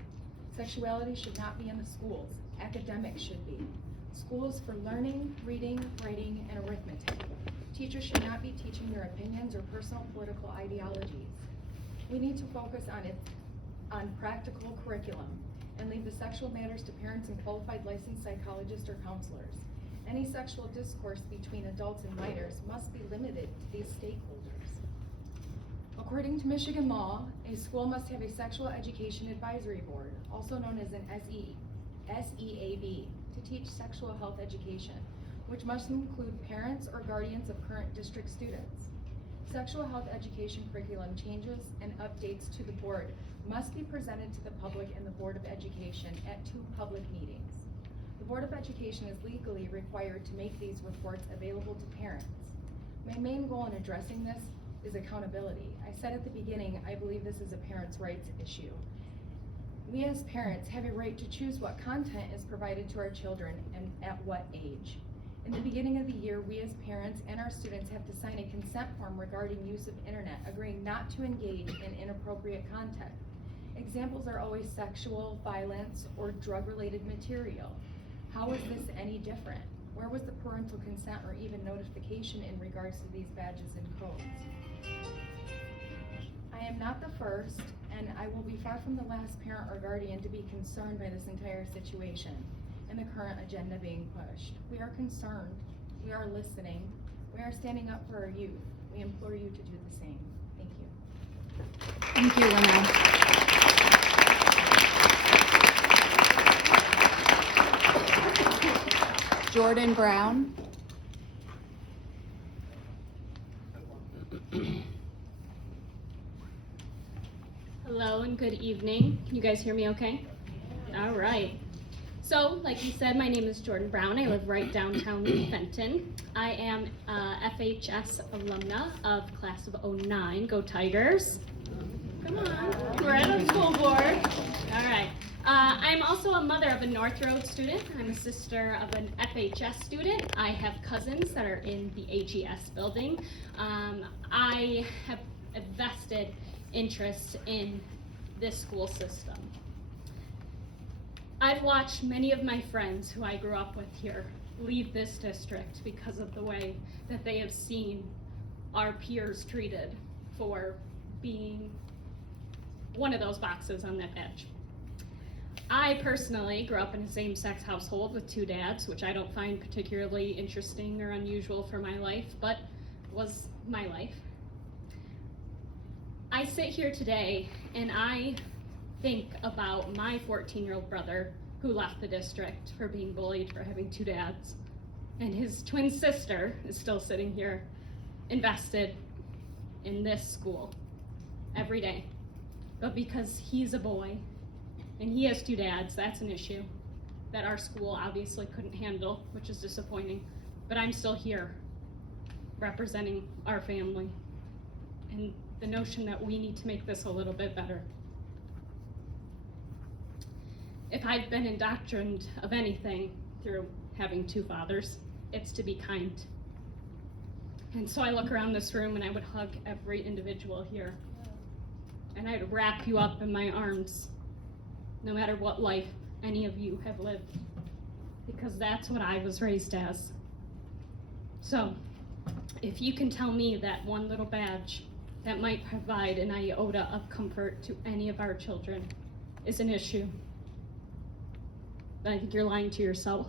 Sexuality should not be in the schools. Academics should be. Schools for learning, reading, writing, and arithmetic. Teachers should not be teaching their opinions or personal political ideologies. We need to focus on practical curriculum and leave the sexual matters to parents and qualified licensed psychologists or counselors. Any sexual discourse between adults and minors must be limited to these stakeholders. According to Michigan law, a school must have a sexual education advisory board, also known as an SE. SEAB, to teach sexual health education, which must include parents or guardians of current district students. Sexual health education curriculum changes and updates to the board must be presented to the public and the Board of Education at 2 public meetings. The Board of Education is legally required to make these reports available to parents. My main goal in addressing this is accountability. I said at the beginning, I believe this is a parents' rights issue. We as parents have a right to choose what content is provided to our children and at what age. In the beginning of the year, we as parents and our students have to sign a consent form regarding use of internet, agreeing not to engage in inappropriate content. Examples are always sexual, violence, or drug-related material. How is this any different? Where was the parental consent or even notification in regards to these badges and codes? I am not the first, and I will be far from the last parent or guardian to be concerned by this entire situation and the current agenda being pushed. We are concerned, we are listening, we are standing up for our youth. We implore you to do the same. Thank you. Thank you, Lienelle. Jordan Brown. Hello and good evening. Can you guys hear me okay? All right. So, like you said, my name is Jordan Brown. I live right downtown Fenton. I am FHS alumna of class of '09. Go Tigers. Come on, we're at a school board. All right. I'm also a mother of a North Road student. I'm a sister of an FHS student. I have cousins that are in the AGS building. I have a vested interest in this school system. I've watched many of my friends who I grew up with here leave this district because of the way that they have seen our peers treated for being one of those boxes on that badge. I personally grew up in a same-sex household with 2 dads, which I don't find particularly interesting or unusual for my life, but was my life. I sit here today and I think about my 14-year-old brother who left the district for being bullied for having 2 dads, and his twin sister is still sitting here invested in this school every day. But because he's a boy and he has 2 dads, that's an issue that our school obviously couldn't handle, which is disappointing. But I'm still here representing our family and the notion that we need to make this a little bit better. If I've been indoctrined of anything through having 2 fathers, it's to be kind. And so I look around this room and I would hug every individual here. And I'd wrap you up in my arms, no matter what life any of you have lived, because that's what I was raised as. So, if you can tell me that one little badge that might provide an iota of comfort to any of our children is an issue, then I think you're lying to yourself,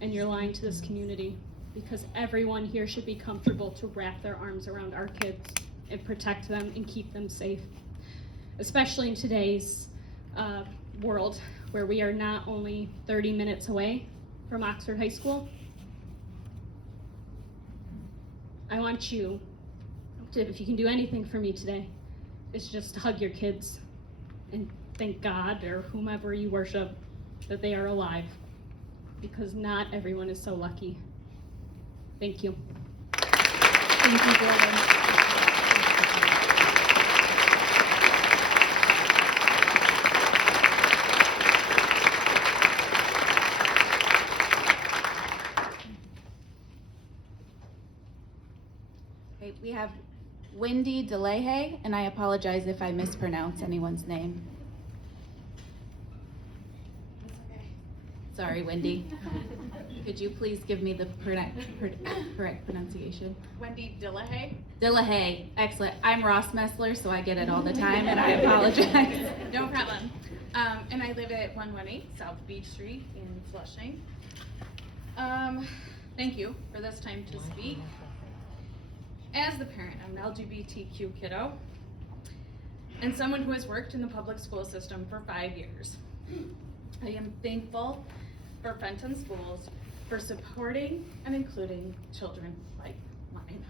and you're lying to this community, because everyone here should be comfortable to wrap their arms around our kids and protect them and keep them safe, especially in today's world where we are not only 30 minutes away from Oxford High School. I want you to, if you can do anything for me today, is just hug your kids and thank God or whomever you worship that they are alive, because not everyone is so lucky. Thank you. Thank you, Jordan. Okay, we have Wendy D, and I apologize if I mispronounce anyone's name. Sorry, Wendy. Could you please give me the correct pronunciation? Wendy Dillahay. Dillahay, excellent. I'm Ross Messler, so I get it all the time, and I apologize. No problem. And I live at 118 South Beach Street in Flushing. Thank you for this time to speak. As the parent of an LGBTQ kiddo, and someone who has worked in the public school system for 5 years, I am thankful for Fenton Schools for supporting and including children like mine.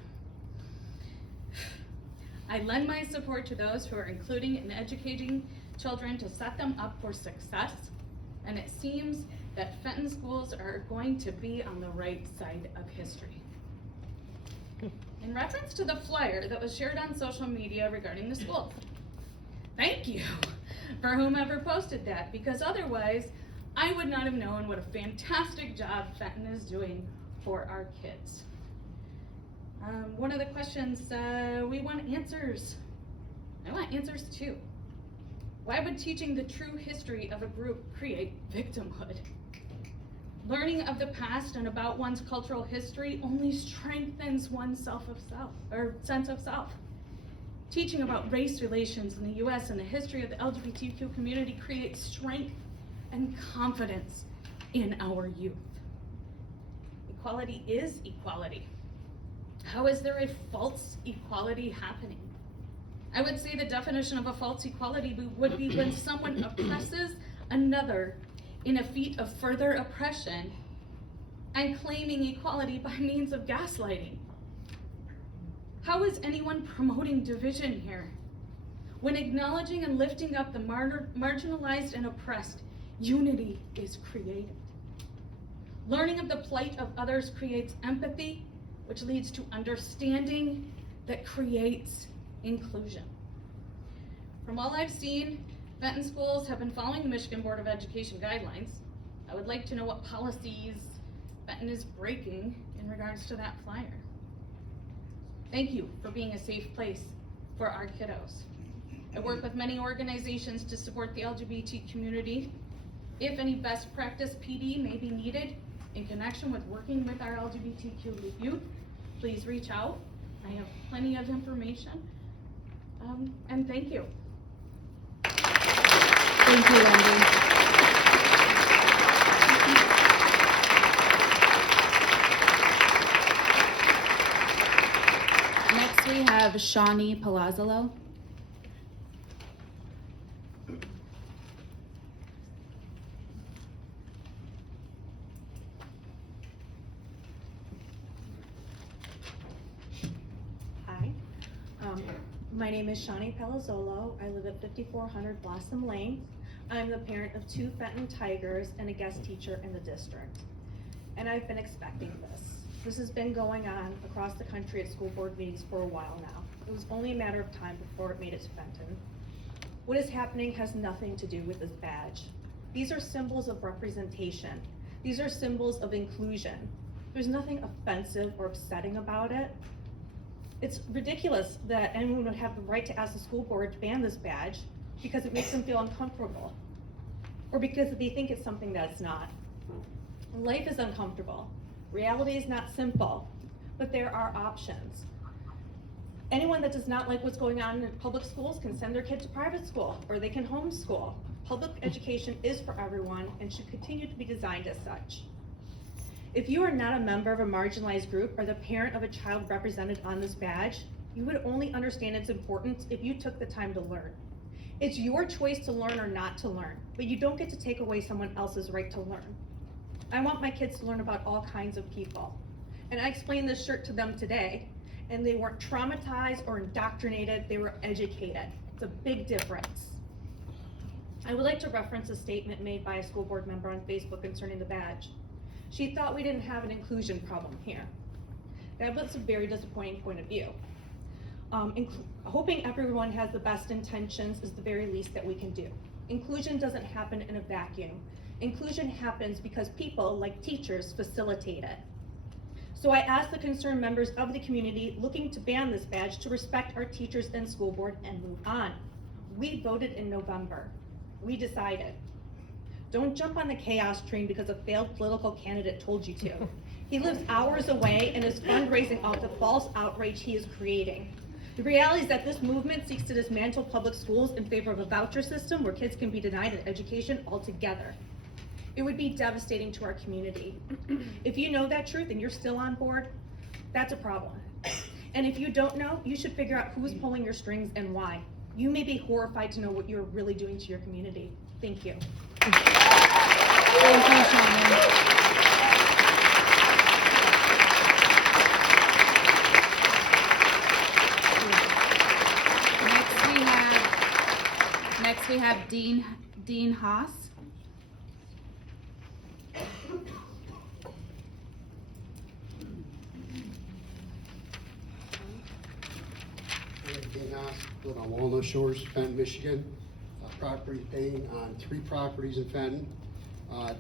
I lend my support to those who are including and educating children to set them up for success, and it seems that Fenton Schools are going to be on the right side of history. In reference to the flyer that was shared on social media regarding the schools, thank you for whomever posted that, because otherwise I would not have known what a fantastic job Fenton is doing for our kids. One of the questions, we want answers. I want answers too. Why would teaching the true history of a group create victimhood? Learning of the past and about one's cultural history only strengthens one's sense of self. Teaching about race relations in the US and the history of the LGBTQ community creates strength and confidence in our youth. Equality is equality. How is there a false equality happening? I would say the definition of a false equality would be when someone oppresses another in a feat of further oppression and claiming equality by means of gaslighting. How is anyone promoting division here? When acknowledging and lifting up the marginalized and oppressed, unity is created. Learning of the plight of others creates empathy, which leads to understanding that creates inclusion. From all I've seen, Fenton Schools have been following the Michigan Board of Education guidelines. I would like to know what policies Fenton is breaking in regards to that flyer. Thank you for being a safe place for our kiddos. I work with many organizations to support the LGBT community. If any best practice PD may be needed in connection with working with our LGBTQ youth, please reach out. I have plenty of information. And thank you. Thank you, Wendy. Next we have Shawnie P. My name is Shawnie P. I live at 5400 Blossom Lane. I'm the parent of 2 Fenton Tigers and a guest teacher in the district. And I've been expecting this. This has been going on across the country at school board meetings for a while now. It was only a matter of time before it made it to Fenton. What is happening has nothing to do with this badge. These are symbols of representation. These are symbols of inclusion. There's nothing offensive or upsetting about it. It's ridiculous that anyone would have the right to ask the school board to ban this badge because it makes them feel uncomfortable, or because they think it's something that it's not. Life is uncomfortable. Reality is not simple, but there are options. Anyone that does not like what's going on in public schools can send their kid to private school, or they can homeschool. Public education is for everyone and should continue to be designed as such. If you are not a member of a marginalized group or the parent of a child represented on this badge, you would only understand its importance if you took the time to learn. It's your choice to learn or not to learn, but you don't get to take away someone else's right to learn. I want my kids to learn about all kinds of people. And I explained this shirt to them today, and they weren't traumatized or indoctrinated, they were educated. It's a big difference. I would like to reference a statement made by a school board member on Facebook concerning the badge. She thought we didn't have an inclusion problem here. That was a very disappointing point of view. Hoping everyone has the best intentions is the very least that we can do. Inclusion doesn't happen in a vacuum. Inclusion happens because people, like teachers, facilitate it. So I asked the concerned members of the community looking to ban this badge to respect our teachers and school board and move on. We voted in November. We decided. Don't jump on the chaos train because a failed political candidate told you to. He lives hours away and is fundraising off the false outrage he is creating. The reality is that this movement seeks to dismantle public schools in favor of a voucher system where kids can be denied an education altogether. It would be devastating to our community. If you know that truth and you're still on board, that's a problem. And if you don't know, you should figure out who's pulling your strings and why. You may be horrified to know what you're really doing to your community. Thank you. Thank you, Shawnie. Next we have Dean Haas. Dean Haas, live on Walnut Shores, Fenton, Michigan. Property paying on 3 properties in Fenton.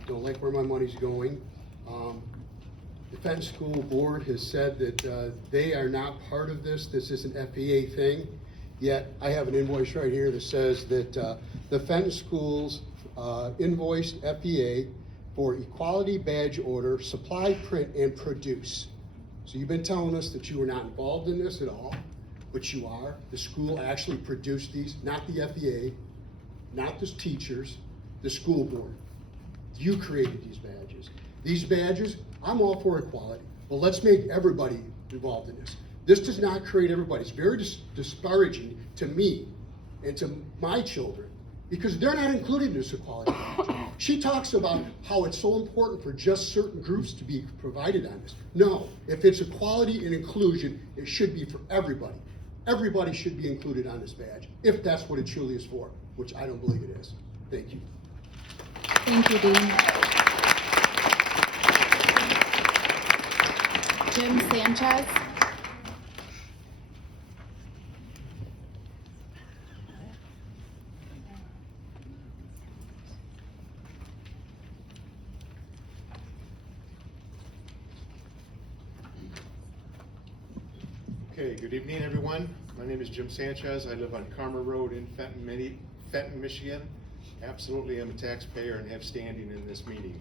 Don't like where my money's going. The Fenton School Board has said that they are not part of this. This is an FEA thing. Yet I have an invoice right here that says that the Fenton schools invoiced FEA for equality badge order, supply, print, and produce. So you've been telling us that you were not involved in this at all, but you are. The school actually produced these, not the FEA, not the teachers, the school board. You created these badges. These badges, I'm all for equality, but let's make everybody involved in this. This does not create everybody. It's very disparaging to me and to my children because they're not included in this equality badge. She talks about how it's so important for just certain groups to be provided on this. No, if it's equality and inclusion, it should be for everybody. Everybody should be included on this badge, if that's what it truly is for, which I don't believe it is. Thank you. Thank you, Dean. Jim Sanchez. Okay, good evening, everyone. My name is Jim Sanchez. I live on Carmer Road in Fenton, Michigan. Absolutely, I'm a taxpayer and have standing in this meeting.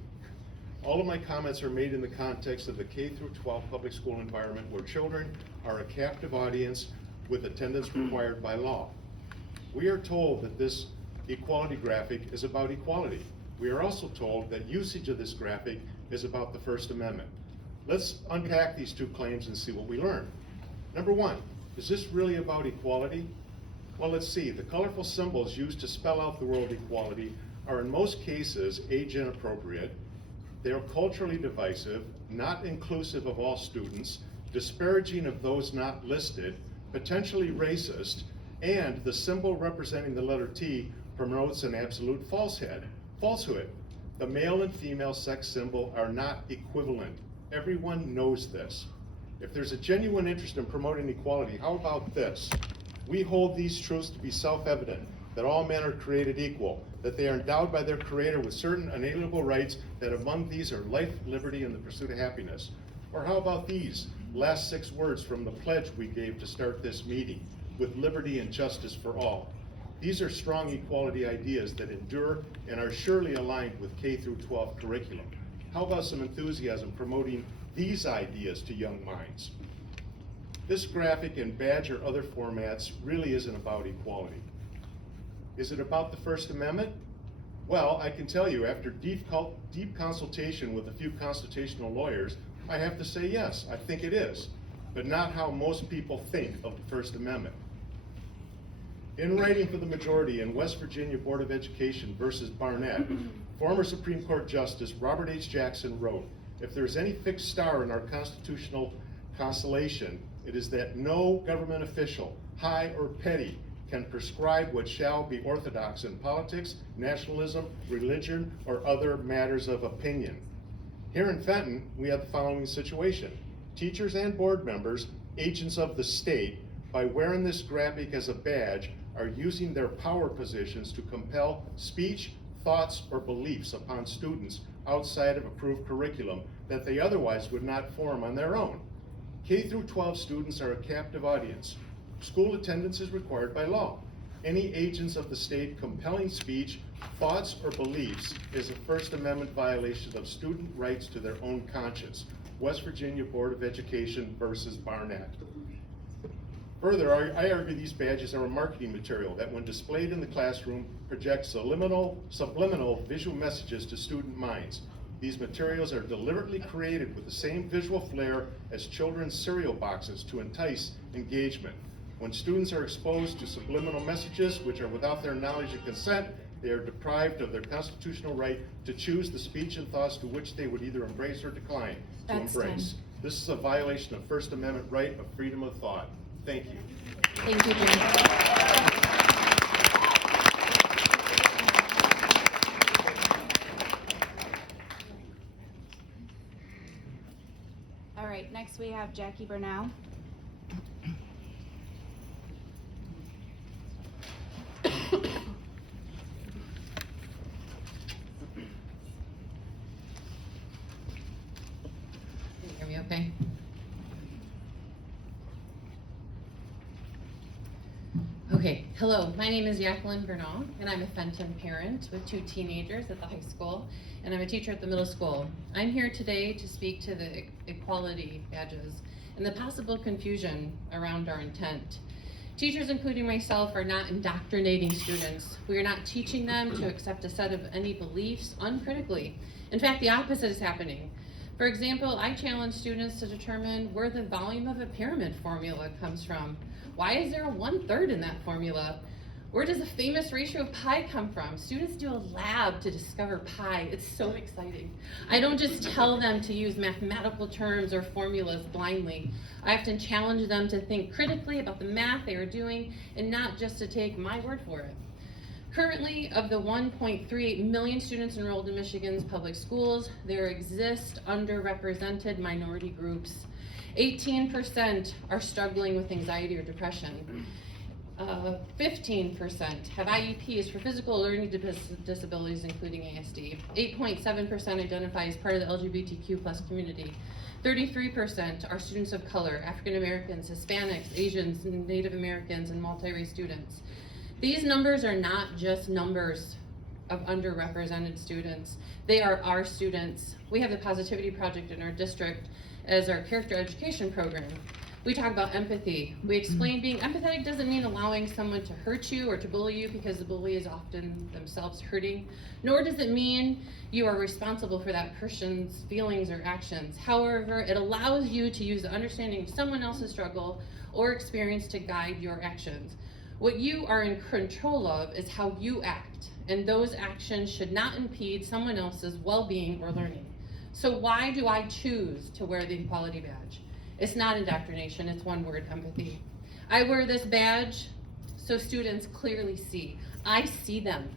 All of my comments are made in the context of the K-12 public school environment where children are a captive audience with attendance required by law. We are told that this equality graphic is about equality. We are also told that usage of this graphic is about the First Amendment. Let's unpack these 2 claims and see what we learn. Number 1, is this really about equality? Well, let's see. The colorful symbols used to spell out the word equality are in most cases age inappropriate. They are culturally divisive, not inclusive of all students, disparaging of those not listed, potentially racist, and the symbol representing the letter T promotes an absolute falsehood. The male and female sex symbol are not equivalent. Everyone knows this. If there's a genuine interest in promoting equality, how about this? We hold these truths to be self-evident, that all men are created equal, that they are endowed by their Creator with certain unalienable rights, that among these are life, liberty, and the pursuit of happiness. Or how about these last 6 words from the pledge we gave to start this meeting, with liberty and justice for all. These are strong equality ideas that endure and are surely aligned with K-12 curriculum. How about some enthusiasm promoting these ideas to young minds? This graphic in badge or other formats really isn't about equality. Is it about the First Amendment? Well, I can tell you after deep consultation with a few constitutional lawyers, I have to say yes, I think it is, but not how most people think of the First Amendment. In writing for the majority in West Virginia Board of Education versus Barnett, former Supreme Court Justice Robert H. Jackson wrote, "If there's any fixed star in our constitutional constellation, it is that no government official, high or petty, can prescribe what shall be orthodox in politics, nationalism, religion, or other matters of opinion." Here in Fenton, we have the following situation. Teachers and board members, agents of the state, by wearing this graphic as a badge, are using their power positions to compel speech, thoughts, or beliefs upon students outside of approved curriculum that they otherwise would not form on their own. K-12 students are a captive audience. School attendance is required by law. Any agents of the state compelling speech, thoughts, or beliefs is a First Amendment violation of student rights to their own conscience. West Virginia Board of Education versus Barnett. Further, I argue these badges are a marketing material that when displayed in the classroom projects subliminal visual messages to student minds. These materials are deliberately created with the same visual flair as children's cereal boxes to entice engagement. When students are exposed to subliminal messages which are without their knowledge and consent, They are deprived of their constitutional right to choose the speech and thoughts to which they would either embrace or decline to That's embrace. time. This is a violation of First Amendment right of freedom of thought. Thank you. Thank you, Jim. All right, next we have Jackie Burnell. Can you hear me okay? Okay, hello, my name is Jacqueline Bernal, and I'm a Fenton parent with 2 teenagers at the high school, and I'm a teacher at the middle school. I'm here today to speak to the equality badges and the possible confusion around our intent. Teachers, including myself, are not indoctrinating students. We are not teaching them to accept a set of any beliefs uncritically. In fact, the opposite is happening. For example, I challenge students to determine where the volume of a pyramid formula comes from. Why is there a 1/3 in that formula? Where does the famous ratio of pi come from? Students do a lab to discover pi. It's so exciting. I don't just tell them to use mathematical terms or formulas blindly. I often challenge them to think critically about the math they are doing and not just to take my word for it. Currently, of the 1.38 million students enrolled in Michigan's public schools, there exist underrepresented minority groups. 18% are struggling with anxiety or depression. 15% have IEPs for physical learning disabilities, including ASD. 8.7% identify as part of the LGBTQ+ community. 33% are students of color, African Americans, Hispanics, Asians, Native Americans, and multi-race students. These numbers are not just numbers of underrepresented students. They are our students. We have the Positivity Project in our district as our character education program. We talk about empathy. We explain being empathetic doesn't mean allowing someone to hurt you or to bully you, because the bully is often themselves hurting, nor does it mean you are responsible for that person's feelings or actions. However, it allows you to use the understanding of someone else's struggle or experience to guide your actions. What you are in control of is how you act, and those actions should not impede someone else's well-being or learning. So why do I choose to wear the equality badge? It's not indoctrination, it's one word: empathy. I wear this badge so students clearly see. I see them.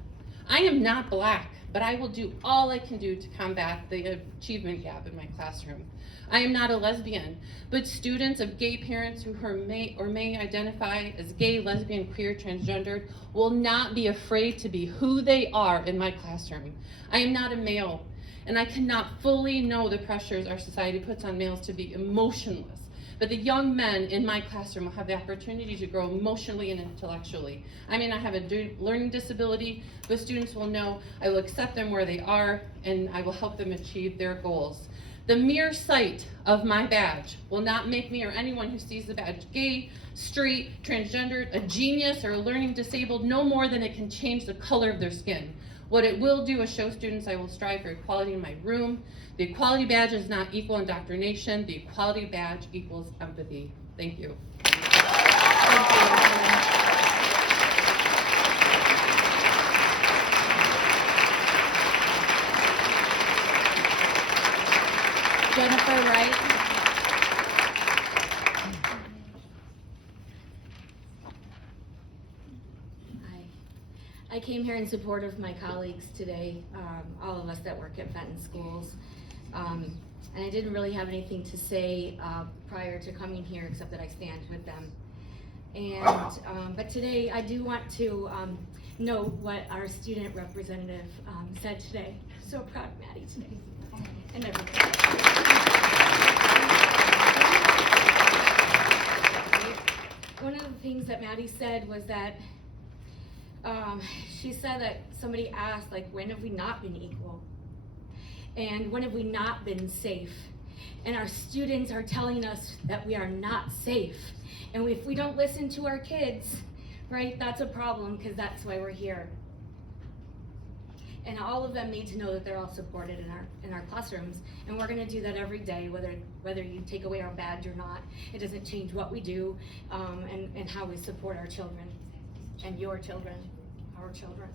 I am not black, but I will do all I can do to combat the achievement gap in my classroom. I am not a lesbian, but students of gay parents who may identify as gay, lesbian, queer, transgendered will not be afraid to be who they are in my classroom. I am not a male, and I cannot fully know the pressures our society puts on males to be emotionless. But the young men in my classroom will have the opportunity to grow emotionally and intellectually. I may not have a learning disability, but students will know I will accept them where they are, and I will help them achieve their goals. The mere sight of my badge will not make me or anyone who sees the badge gay, straight, transgendered, a genius, or a learning disabled, no more than it can change the color of their skin. What it will do is show students I will strive for equality in my room. The equality badge is not equal indoctrination. The equality badge equals empathy. Thank you. Jennifer Wright. I came here in support of my colleagues today, all of us that work at Fenton schools. And I didn't really have anything to say prior to coming here except that I stand with them. And but today I do want to note what our student representative said today. So proud of Maddie today and everybody. One of the things that Maddie said was that she said that somebody asked, like, when have we not been equal? And when have we not been safe? And our students are telling us that we are not safe. And if we don't listen to our kids, right, that's a problem, because that's why we're here. And all of them need to know that they're all supported in our classrooms. And we're gonna do that every day, whether you take away our badge or not. It doesn't change what we do and how we support our children and your children, our children.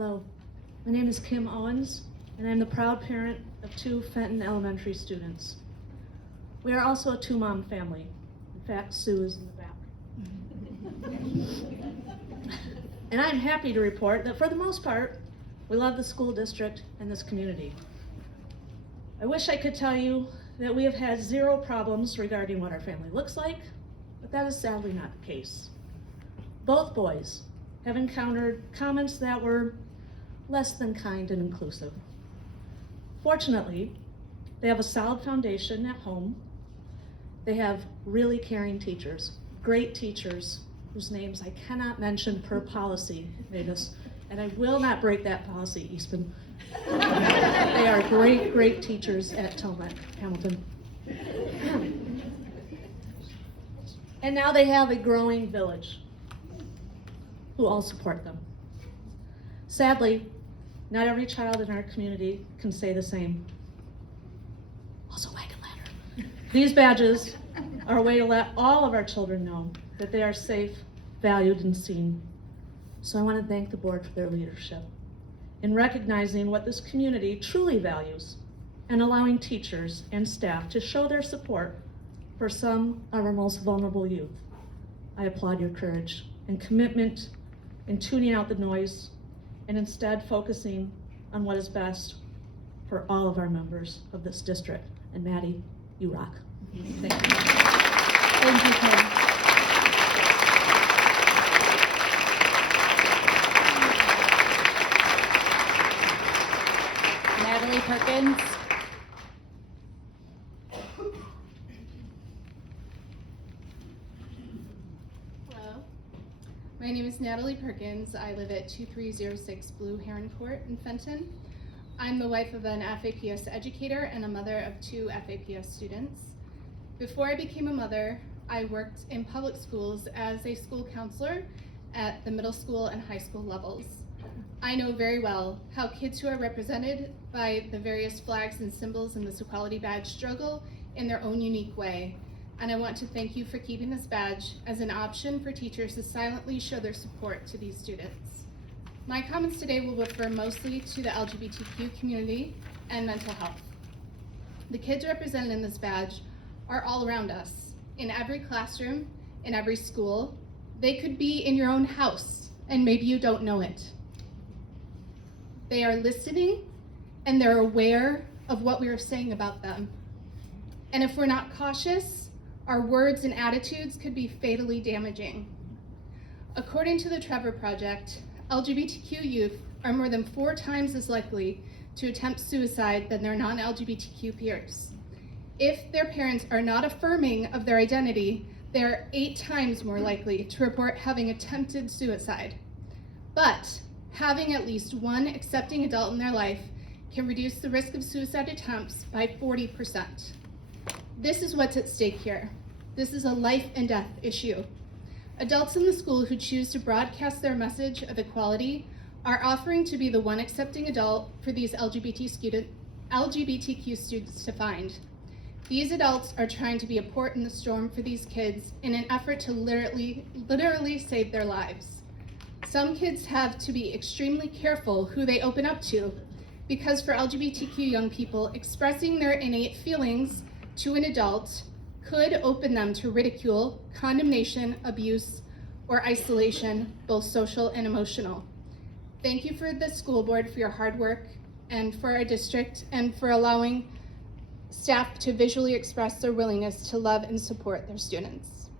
Hello, my name is Kim Owens, and I'm the proud parent of 2 Fenton Elementary students. We are also a 2-mom family. In fact, Sue is in the back. And I'm happy to report that for the most part, we love the school district and this community. I wish I could tell you that we have had 0 problems regarding what our family looks like, but that is sadly not the case. Both boys have encountered comments that were less than kind and inclusive. Fortunately, they have a solid foundation at home. They have really caring teachers, great teachers, whose names I cannot mention per policy, Mavis, and I will not break that policy, Eastman. They are great, great teachers at Telmet Hamilton. And now they have a growing village who all support them. Sadly, not every child in our community can say the same. Also, wagon ladder. These badges are a way to let all of our children know that they are safe, valued, and seen. So I want to thank the board for their leadership in recognizing what this community truly values and allowing teachers and staff to show their support for some of our most vulnerable youth. I applaud your courage and commitment in tuning out the noise and instead focusing on what is best for all of our members of this district. And Maddie, you rock. Thank you. Thank you, Ken. Natalie Perkins. Hello, my name is Natalie Perkins. I live at 2306 Blue Heron Court in Fenton. I'm the wife of an FAPS educator and a mother of 2 FAPS students. Before I became a mother, I worked in public schools as a school counselor at the middle school and high school levels. I know very well how kids who are represented by the various flags and symbols in this equality badge struggle in their own unique way. And I want to thank you for keeping this badge as an option for teachers to silently show their support to these students. My comments today will refer mostly to the LGBTQ community and mental health. The kids represented in this badge are all around us, in every classroom, in every school. They could be in your own house, and maybe you don't know it. They are listening, and they're aware of what we are saying about them. And if we're not cautious, our words and attitudes could be fatally damaging. According to the Trevor Project, LGBTQ youth are more than 4 times as likely to attempt suicide than their non-LGBTQ peers. If their parents are not affirming of their identity, they are 8 times more likely to report having attempted suicide. But having at least one accepting adult in their life can reduce the risk of suicide attempts by 40%. This is what's at stake here. This is a life and death issue. Adults in the school who choose to broadcast their message of equality are offering to be the one accepting adult for these LGBTQ students to find. These adults are trying to be a port in the storm for these kids in an effort to literally save their lives. Some kids have to be extremely careful who they open up to, because for LGBTQ young people, expressing their innate feelings to an adult could open them to ridicule, condemnation, abuse, or isolation, both social and emotional. Thank you for the school board for your hard work and for our district and for allowing staff to visually express their willingness to love and support their students.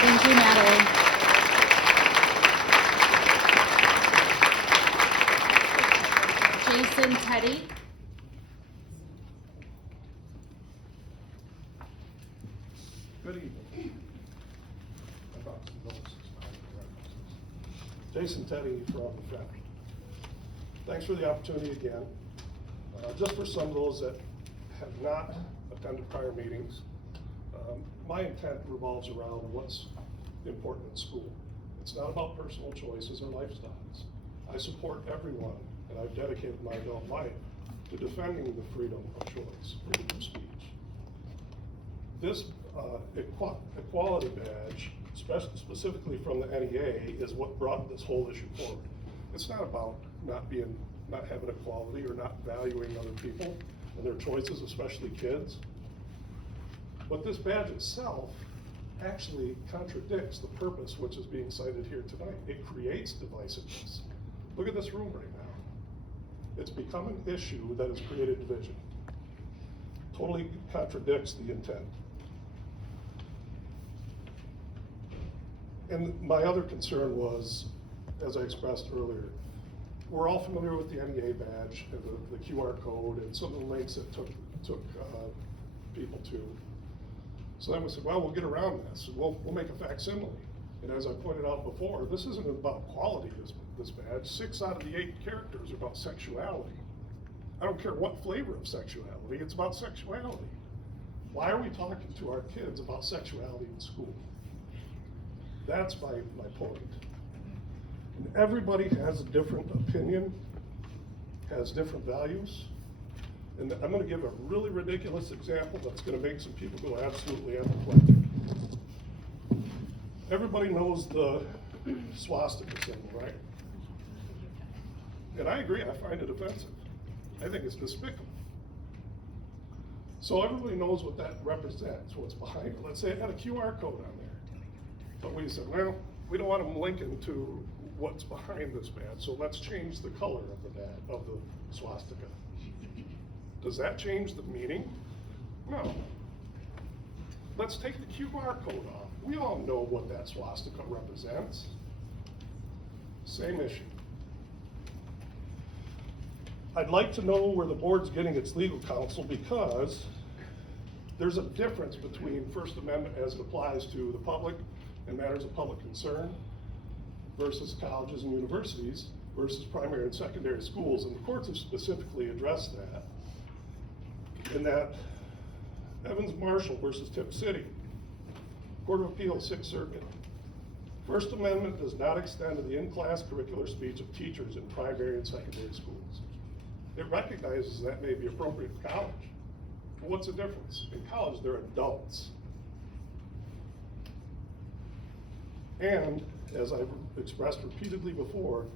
Thank you, Natalie. Jason Teddy. Good evening. Jason Teddy from Fenton. Thanks for the opportunity again. Just for some of those that have not attended prior meetings, my intent revolves around what's important in school. It's not about personal choices or lifestyles. I support everyone, and I've dedicated my adult life to defending the freedom of choice, freedom of speech. This equality badge specifically from the NEA, is what brought this whole issue forward. It's not about not having equality or not valuing other people and their choices, especially kids. But this badge itself actually contradicts the purpose which is being cited here tonight. It creates divisiveness. Look at this room right now. It's become an issue that has created division. Totally contradicts the intent. And my other concern was, as I expressed earlier, we're all familiar with the NEA badge and the QR code and some of the links it took people to. So then we said, well, we'll get around this. We'll make a facsimile. And as I pointed out before, this isn't about quality, this badge. 6 out of the 8 characters are about sexuality. I don't care what flavor of sexuality, it's about sexuality. Why are we talking to our kids about sexuality in school? That's my point. And everybody has a different opinion, has different values. And I'm going to give a really ridiculous example that's going to make some people go absolutely apoplectic. Everybody knows the swastika symbol, right? And I agree, I find it offensive. I think it's despicable. So everybody knows what that represents, what's behind it. Let's say it had a QR code on there. But we said, well, we don't want them linking to what's behind this badge, so let's change the color of the badge, of the swastika. Does that change the meaning? No. Let's take the QR code off. We all know what that swastika represents. Same issue. I'd like to know where the board's getting its legal counsel, because there's a difference between First Amendment as it applies to the public and matters of public concern versus colleges and universities versus primary and secondary schools. And the courts have specifically addressed that. In that Evans Marshall versus Tip City, Court of Appeals, 6th Circuit. First Amendment does not extend to the in-class curricular speech of teachers in primary and secondary schools. It recognizes that may be appropriate for college. But what's the difference? In college, they're adults. And, as I've expressed repeatedly before,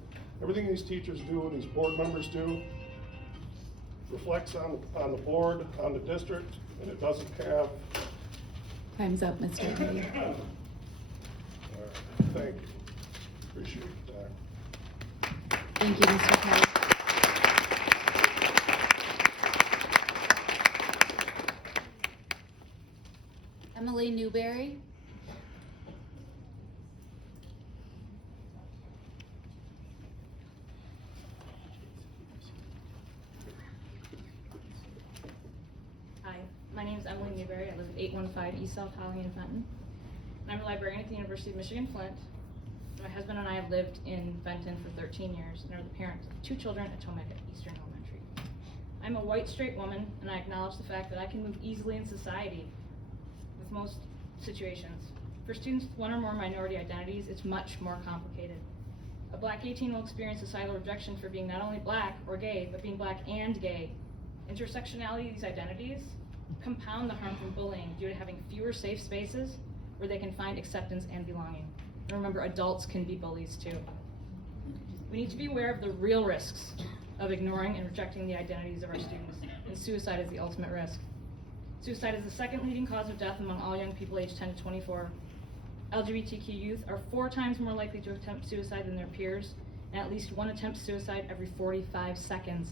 everything these teachers do and these board members do reflects on the board, on the district, and it doesn't have... Time's up, Mr. Heidie. All right, thank you. Appreciate that. Thank you, Mr. Heidie. Emily Newberry. Hi, my name is Emily Newberry. I live at 815 East South Holly in Fenton. I'm a librarian at the University of Michigan Flint. My husband and I have lived in Fenton for 13 years and are the parents of 2 children at Tomek Eastern Elementary. I'm a white, straight woman, and I acknowledge the fact that I can move easily in society with most situations. For students with 1 or more minority identities, it's much more complicated. A black 18 will experience societal rejection for being not only black or gay, but being black and gay. Intersectionality of these identities compound the harm from bullying due to having fewer safe spaces where they can find acceptance and belonging. And remember, adults can be bullies too. We need to be aware of the real risks of ignoring and rejecting the identities of our students, and suicide is the ultimate risk. Suicide is the 2nd leading cause of death among all young people aged 10 to 24. LGBTQ youth are 4 times more likely to attempt suicide than their peers, and at least 1 attempts suicide every 45 seconds.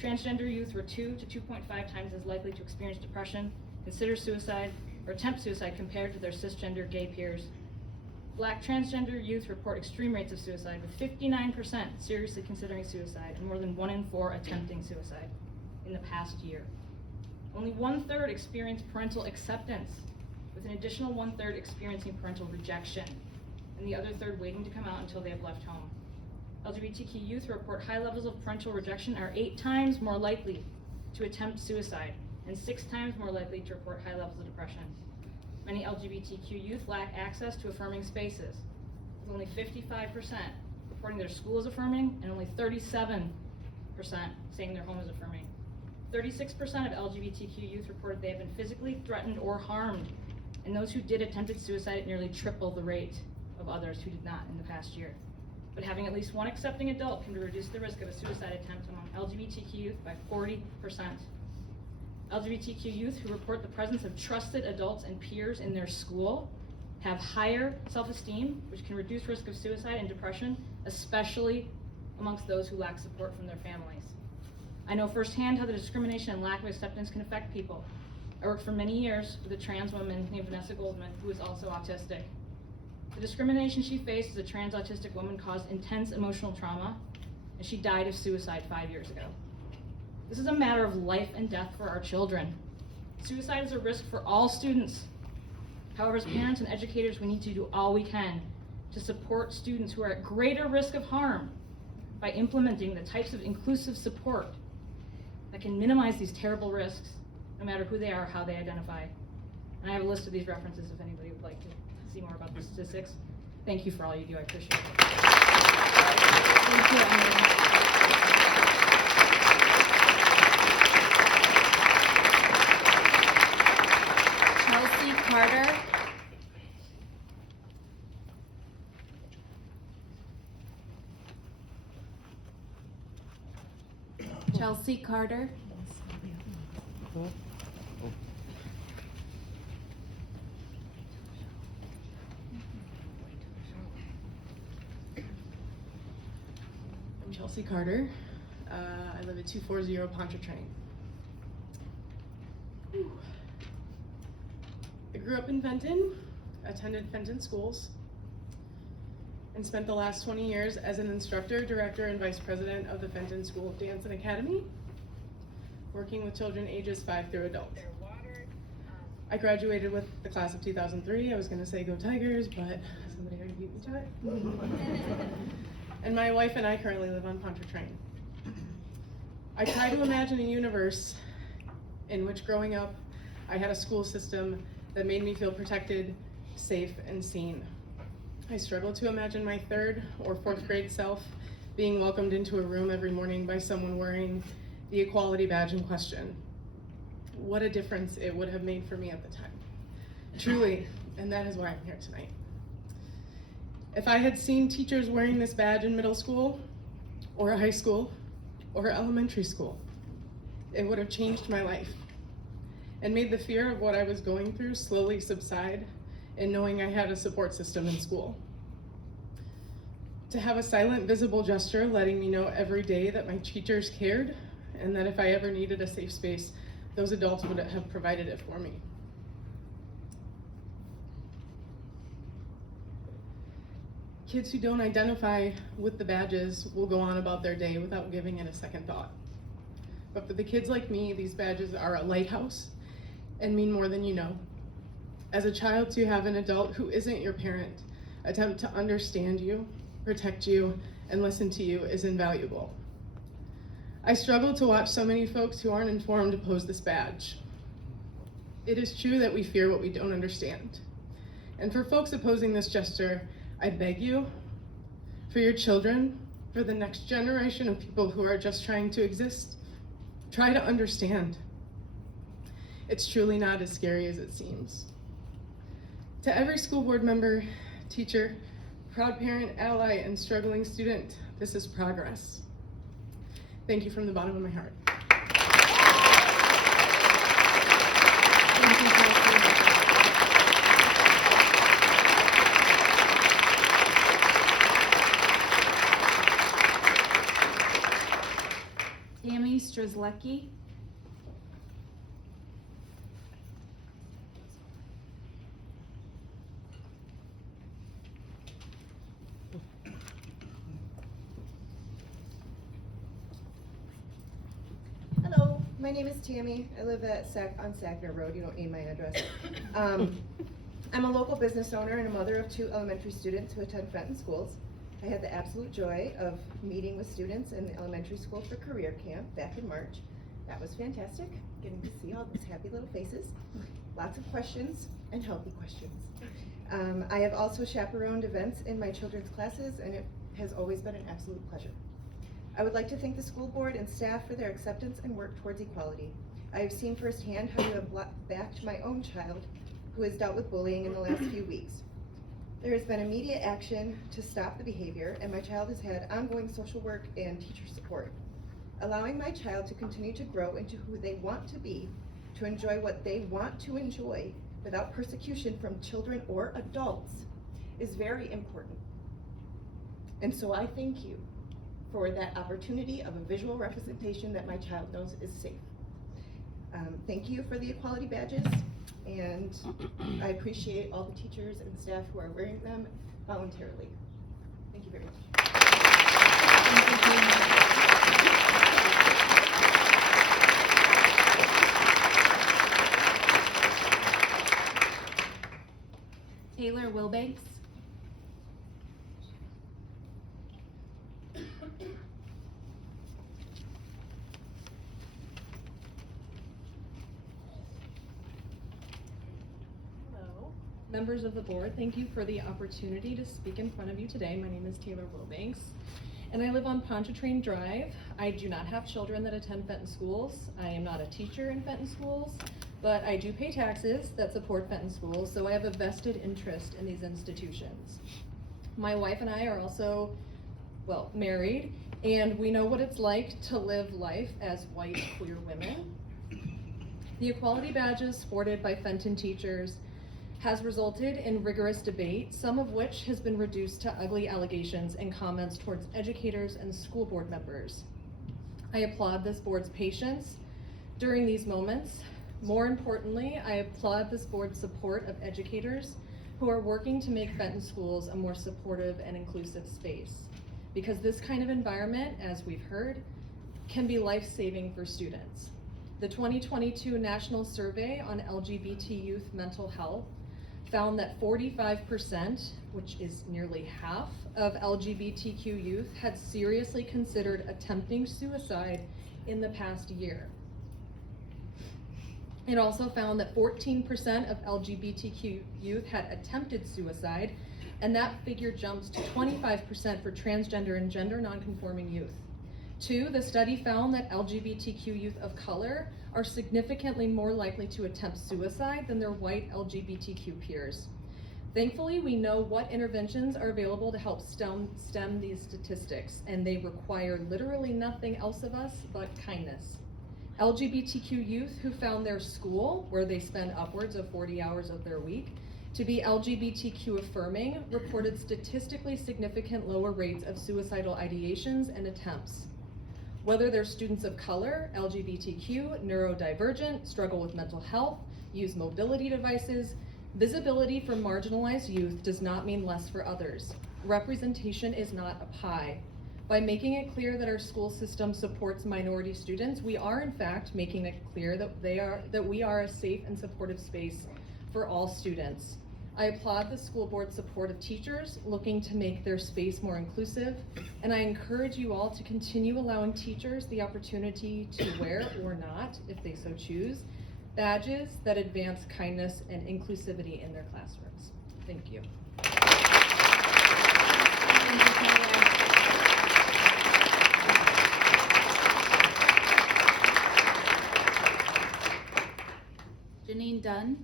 Transgender youth were 2 to 2.5 times as likely to experience depression, consider suicide, or attempt suicide compared to their cisgender gay peers. Black transgender youth report extreme rates of suicide, with 59% seriously considering suicide and more than 1 in 4 attempting suicide in the past year. Only 1/3 experience parental acceptance, with an additional 1/3 experiencing parental rejection, and the other third waiting to come out until they have left home. LGBTQ youth report high levels of parental rejection are 8 times more likely to attempt suicide and 6 times more likely to report high levels of depression. Many LGBTQ youth lack access to affirming spaces, with only 55% reporting their school is affirming and only 37% saying their home is affirming. 36% of LGBTQ youth reported they have been physically threatened or harmed and those who did attempted suicide at nearly triple the rate of others who did not in the past year. But having at least one accepting adult can reduce the risk of a suicide attempt among LGBTQ youth by 40%. LGBTQ youth who report the presence of trusted adults and peers in their school have higher self-esteem, which can reduce risk of suicide and depression, especially amongst those who lack support from their families. I know firsthand how the discrimination and lack of acceptance can affect people. I worked for many years with a trans woman named Vanessa Goldman, who is also autistic. The discrimination she faced as a trans autistic woman caused intense emotional trauma, and she died of suicide 5 years ago. This is a matter of life and death for our children. Suicide is a risk for all students. However, as parents and educators, we need to do all we can to support students who are at greater risk of harm by implementing the types of inclusive support that can minimize these terrible risks, no matter who they are or how they identify. And I have a list of these references if anybody would like to see more about the statistics. Thank you for all you do, I appreciate it. Thank you, Emily. Carter. Chelsea Carter. I'm Chelsea Carter. I live at 240 Pontchartrain. I grew up in Fenton, attended Fenton schools, and spent the last 20 years as an instructor, director, and vice president of the Fenton School of Dance and Academy, working with children ages 5 through adult. I graduated with the class of 2003. I was going to say go Tigers, but somebody already beat me to it. And my wife and I currently live on Pontchartrain. I try to imagine a universe in which growing up, I had a school system that made me feel protected, safe, and seen. I struggle to imagine my 3rd or 4th grade self being welcomed into a room every morning by someone wearing the equality badge in question. What a difference it would have made for me at the time. Truly, and that is why I'm here tonight. If I had seen teachers wearing this badge in middle school, or high school, or elementary school, it would have changed my life and made the fear of what I was going through slowly subside in knowing I had a support system in school. To have a silent, visible gesture letting me know every day that my teachers cared and that if I ever needed a safe space, those adults would have provided it for me. Kids who don't identify with the badges will go on about their day without giving it a second thought. But for the kids like me, these badges are a lighthouse and mean more than you know. As a child, to have an adult who isn't your parent attempt to understand you, protect you, and listen to you is invaluable. I struggle to watch so many folks who aren't informed oppose this badge. It is true that we fear what we don't understand. And for folks opposing this gesture, I beg you, for your children, for the next generation of people who are just trying to exist, try to understand. It's truly not as scary as it seems. To every school board member, teacher, proud parent, ally, and struggling student, this is progress. Thank you from the bottom of my heart. Thank you, Chelsea. Tammy Strzelecki. Hello, my name is Tammy. I live at on Sackner Road. You don't need my address. I'm a local business owner and a mother of 2 elementary students who attend Fenton schools. I had the absolute joy of meeting with students in the elementary school for career camp back in March. That was fantastic, getting to see all those happy little faces. Lots of questions and healthy questions. I have also chaperoned events in my children's classes, and it has always been an absolute pleasure. I would like to thank the school board and staff for their acceptance and work towards equality. I have seen firsthand how you have backed my own child who has dealt with bullying in the last few weeks. There has been immediate action to stop the behavior, and my child has had ongoing social work and teacher support. Allowing my child to continue to grow into who they want to be, to enjoy what they want to enjoy without persecution from children or adults, is very important. And so I thank you for that opportunity of a visual representation that my child knows is safe. Thank you for the equality badges, and I appreciate all the teachers and staff who are wearing them voluntarily. Thank you very much. Taylor Wilbanks. Hello. Members of the board, thank you for the opportunity to speak in front of you today. My name is Taylor Wilbanks, and I live on Pontchartrain Drive. I do not have children that attend Fenton schools. I am not a teacher in Fenton schools, but I do pay taxes that support Fenton schools, so I have a vested interest in these institutions. My wife and I are also, well, married, and we know what it's like to live life as white queer women. The equality badges sported by Fenton teachers has resulted in rigorous debate, some of which has been reduced to ugly allegations and comments towards educators and school board members. I applaud this board's patience during these moments. More importantly, I applaud this board's support of educators who are working to make Fenton schools a more supportive and inclusive space, because this kind of environment, as we've heard, can be life-saving for students. The 2022 National Survey on LGBT youth mental health found that 45%, which is nearly half, of LGBTQ youth had seriously considered attempting suicide in the past year. It also found that 14% of LGBTQ youth had attempted suicide, and that figure jumps to 25% for transgender and gender nonconforming youth. 2, the study found that LGBTQ youth of color are significantly more likely to attempt suicide than their white LGBTQ peers. Thankfully, we know what interventions are available to help stem these statistics, and they require literally nothing else of us but kindness. LGBTQ youth who found their school, where they spend upwards of 40 hours of their week, to be LGBTQ affirming, reported statistically significant lower rates of suicidal ideations and attempts. Whether they're students of color, LGBTQ, neurodivergent, struggle with mental health, use mobility devices, visibility for marginalized youth does not mean less for others. Representation is not a pie. By making it clear that our school system supports minority students, we are in fact making it clear that we are a safe and supportive space for all students. I applaud the school board's support of teachers looking to make their space more inclusive, and I encourage you all to continue allowing teachers the opportunity to wear, or not, if they so choose, badges that advance kindness and inclusivity in their classrooms. Thank you. Janine Dunn.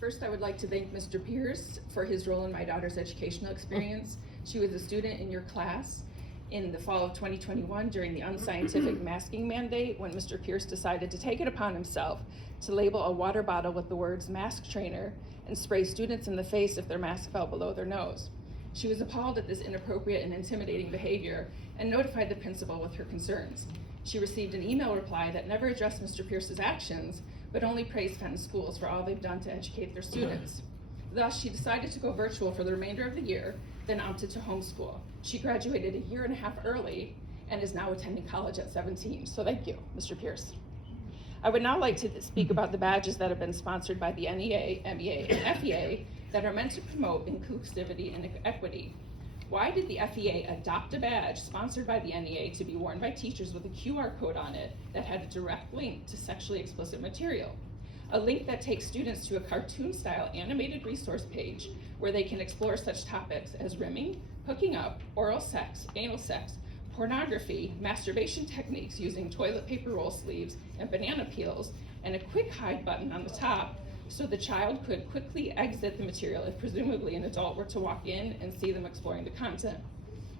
First, I would like to thank Mr. Pierce for his role in my daughter's educational experience. She was a student in your class in the fall of 2021 during the unscientific masking mandate, when Mr. Pierce decided to take it upon himself to label a water bottle with the words mask trainer and spray students in the face if their mask fell below their nose. She was appalled at this inappropriate and intimidating behavior and notified the principal with her concerns. She received an email reply that never addressed Mr. Pierce's actions, but only praised Fenton schools for all they've done to educate their students. Thus, she decided to go virtual for the remainder of the year, then opted to homeschool. She graduated a year and a half early and is now attending college at 17. So thank you, Mr. Pierce. I would now like to speak about the badges that have been sponsored by the NEA, MEA, and FEA that are meant to promote inclusivity and equity. Why did the FEA adopt a badge sponsored by the NEA to be worn by teachers with a QR code on it that had a direct link to sexually explicit material? A link that takes students to a cartoon-style animated resource page where they can explore such topics as rimming, hooking up, oral sex, anal sex, pornography, masturbation techniques using toilet paper roll sleeves and banana peels, and a quick hide button on the top so the child could quickly exit the material if presumably an adult were to walk in and see them exploring the content.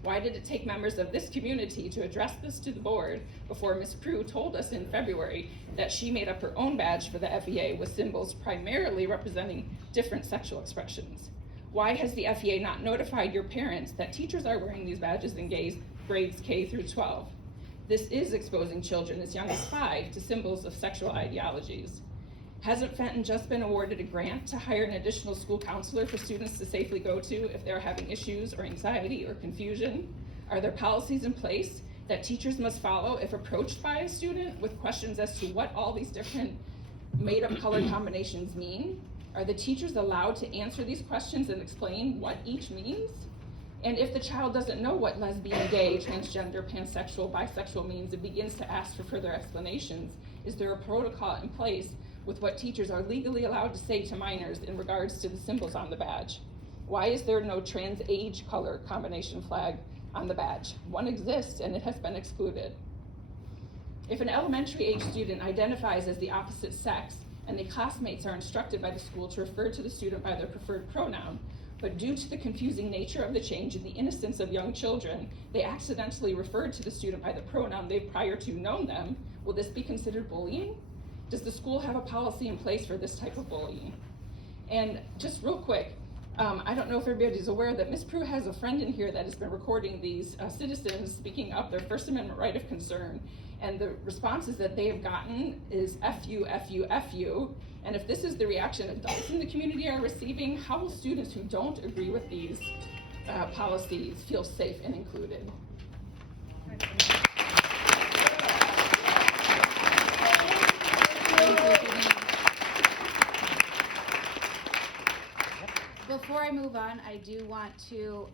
Why did it take members of this community to address this to the board before Ms. Prue told us in February that she made up her own badge for the FEA with symbols primarily representing different sexual expressions? Why has the FEA not notified your parents that teachers are wearing these badges in grades K through 12? This is exposing children as young as 5 to symbols of sexual ideologies. Hasn't Fenton just been awarded a grant to hire an additional school counselor for students to safely go to if they're having issues or anxiety or confusion? Are there policies in place that teachers must follow if approached by a student with questions as to what all these different made-up color combinations mean? Are the teachers allowed to answer these questions and explain what each means? And if the child doesn't know what lesbian, gay, transgender, pansexual, bisexual means and begins to ask for further explanations, is there a protocol in place with what teachers are legally allowed to say to minors in regards to the symbols on the badge? Why is there no trans age color combination flag on the badge? One exists and it has been excluded. If an elementary age student identifies as the opposite sex and the classmates are instructed by the school to refer to the student by their preferred pronoun, but due to the confusing nature of the change and the innocence of young children, they accidentally referred to the student by the pronoun they've prior to known them, will this be considered bullying? Does the school have a policy in place for this type of bullying? And just real quick, I don't know if everybody's aware that Ms. Prue has a friend in here that has been recording these citizens speaking up their First Amendment right of concern, and the responses that they have gotten is F you, F you, F you. And if this is the reaction adults in the community are receiving, how will students who don't agree with these policies feel safe and included? Before I move on, I do want to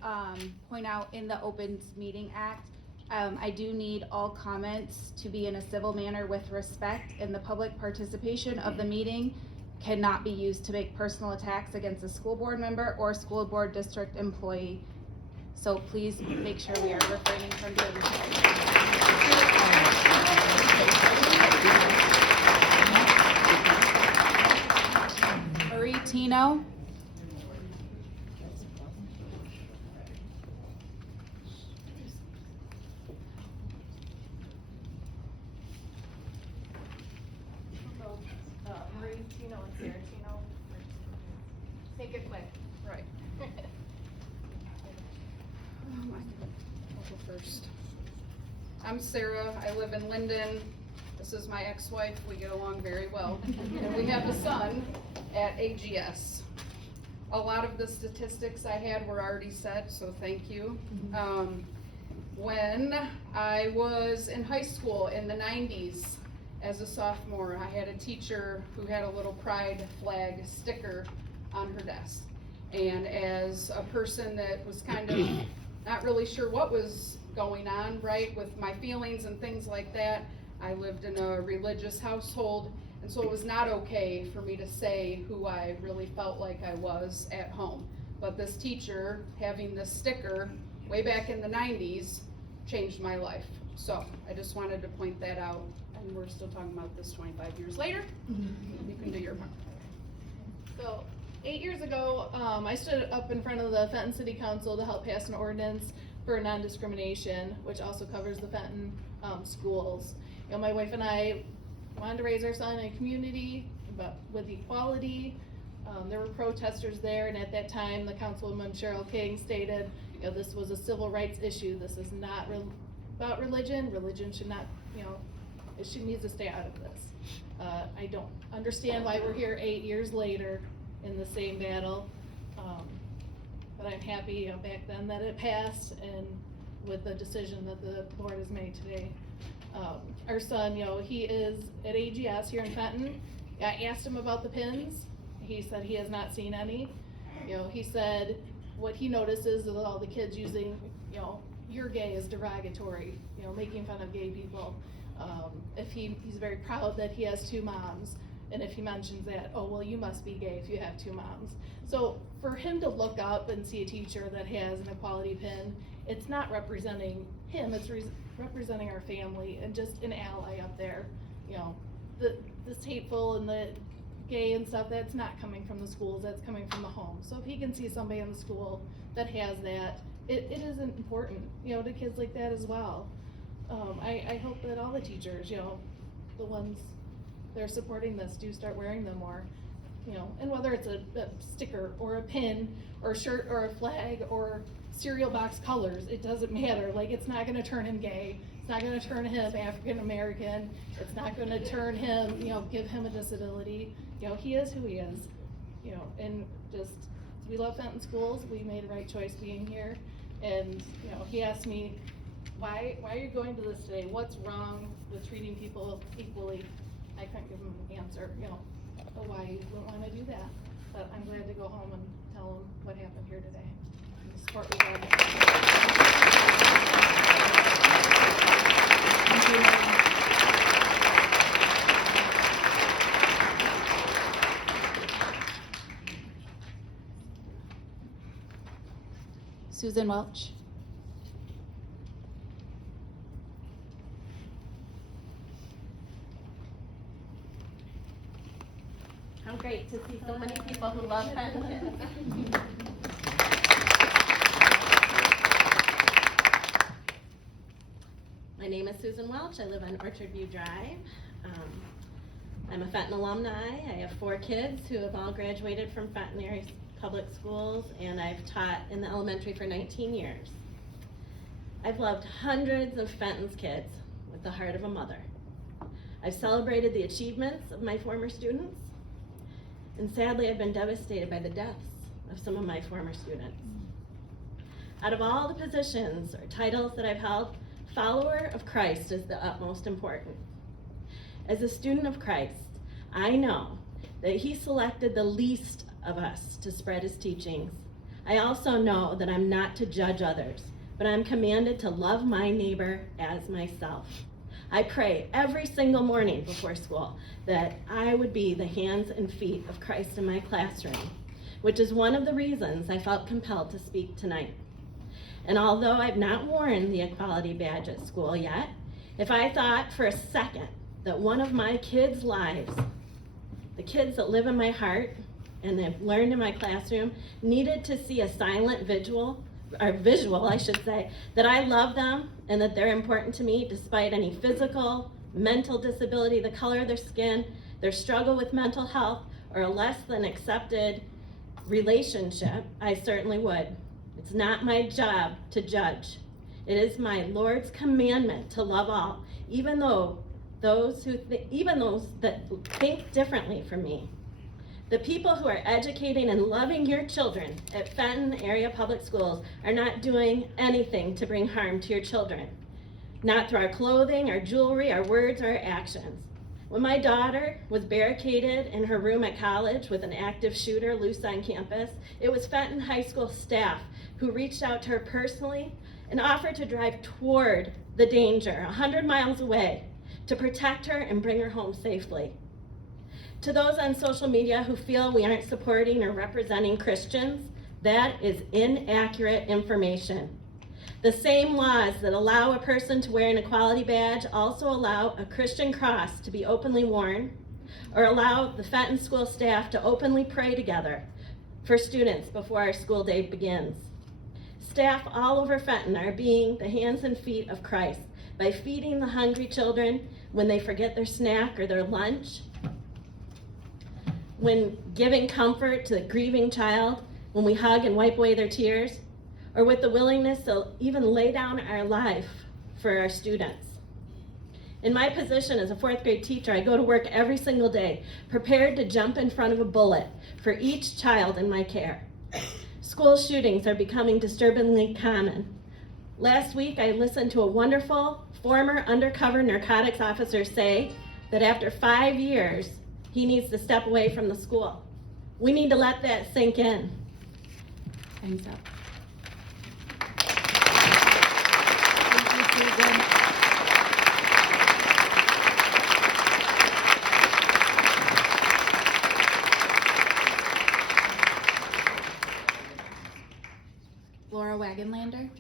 point out in the Open Meeting Act, I do need all comments to be in a civil manner with respect, and the public participation of the meeting cannot be used to make personal attacks against a school board member or school board district employee. So please make sure we are refraining from doing that. Marie Tino. Make it quick. Right. I'll go first. I'm Sara. I live in Linden. This is my ex-wife. We get along very well. And we have a son at AGS. A lot of the statistics I had were already said, so thank you. When I was in high school in the 90s, as a sophomore, I had a teacher who had a little pride flag sticker on her desk. And as a person that was kind of not really sure what was going on, right, with my feelings and things like that, I lived in a religious household, and so it was not okay for me to say who I really felt like I was at home. But this teacher, having this sticker way back in the 90s, changed my life. So I just wanted to point that out, and we're still talking about this 25 years later. You can do your part. So 8 years ago, I stood up in front of the Fenton City Council to help pass an ordinance for non-discrimination, which also covers the Fenton schools. You know, my wife and I wanted to raise our son in a community but with equality. There were protesters there, and at that time, the Councilwoman Cheryl King stated, you know, this was a civil rights issue. This is not about religion. Religion should not, you know, it needs to stay out of this. I don't understand why we're here 8 years later in the same battle, but I'm happy, you know, back then that it passed, and with the decision that the board has made today. Our son, you know, he is at AGS here in Fenton. I asked him about the pins. He said he has not seen any. You know, he said what he notices is all the kids using, you know, you're gay is derogatory, you know, making fun of gay people. He's very proud that he has 2 moms. And if he mentions that, oh, well, you must be gay if you have 2 moms. So for him to look up and see a teacher that has an equality pin, it's not representing him, it's representing our family and just an ally up there. You know, this hateful and the gay and stuff, that's not coming from the schools, that's coming from the home. So if he can see somebody in the school that has that, it is important, you know, to kids like that as well. I hope that all the teachers, you know, the ones that are supporting this do start wearing them more, you know, and whether it's a sticker or a pin or a shirt or a flag or cereal box colors, it doesn't matter. Like, it's not gonna turn him gay, it's not gonna turn him African American, it's not gonna turn him, you know, give him a disability. You know, he is who he is, you know, and just, we love Fenton schools, we made the right choice being here. And, you know, he asked me, why are you going to this today? What's wrong with treating people equally? I couldn't give him an answer, you know, why he wouldn't want to do that. But I'm glad to go home and tell him what happened here today. The support we got. Susan Welch. How great to see so many people who love Fenton. My name is Susan Welch. I live on Orchard View Drive. I'm a Fenton alumni. I have 4 kids who have all graduated from Fenton area public schools, and I've taught in the elementary for 19 years. I've loved hundreds of Fenton's kids with the heart of a mother. I've celebrated the achievements of my former students, and sadly I've been devastated by the deaths of some of my former students. Out of all the positions or titles that I've held, follower of Christ is the utmost important. As a student of Christ, I know that he selected the least of us to spread his teachings. I also know that I'm not to judge others, but I'm commanded to love my neighbor as myself. I pray every single morning before school that I would be the hands and feet of Christ in my classroom, which is one of the reasons I felt compelled to speak tonight. And although I've not worn the equality badge at school yet, if I thought for a second that one of my kids' lives, the kids that live in my heart and have learned in my classroom, needed to see a silent visual, I should say, that I love them and that they're important to me despite any physical, mental disability, the color of their skin, their struggle with mental health, or a less than accepted relationship, I certainly would. It's not my job to judge. It is my Lord's commandment to love all, even those that think differently from me. The people who are educating and loving your children at Fenton area public schools are not doing anything to bring harm to your children. Not through our clothing, our jewelry, our words, or our actions. When my daughter was barricaded in her room at college with an active shooter loose on campus, it was Fenton High School staff who reached out to her personally and offered to drive toward the danger 100 miles away to protect her and bring her home safely. To those on social media who feel we aren't supporting or representing Christians, that is inaccurate information. The same laws that allow a person to wear an equality badge also allow a Christian cross to be openly worn, or allow the Fenton school staff to openly pray together for students before our school day begins. Staff all over Fenton are being the hands and feet of Christ by feeding the hungry children when they forget their snack or their lunch, when giving comfort to the grieving child, when we hug and wipe away their tears, or with the willingness to even lay down our life for our students. In my position as a 4th grade teacher, I go to work every single day, prepared to jump in front of a bullet for each child in my care. School shootings are becoming disturbingly common. Last week, I listened to a wonderful former undercover narcotics officer say that after 5 years, he needs to step away from the school. We need to let that sink in. Time's up. Laura Wagenlander.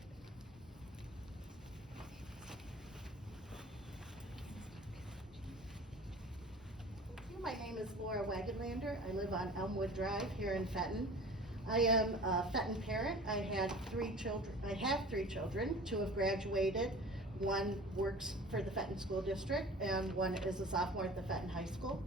My name is Laura Wagenlander. I live on Elmwood Drive here in Fenton. I am a Fenton parent. I have three children. Two have graduated. One works for the Fenton School District, and one is a sophomore at the Fenton High School.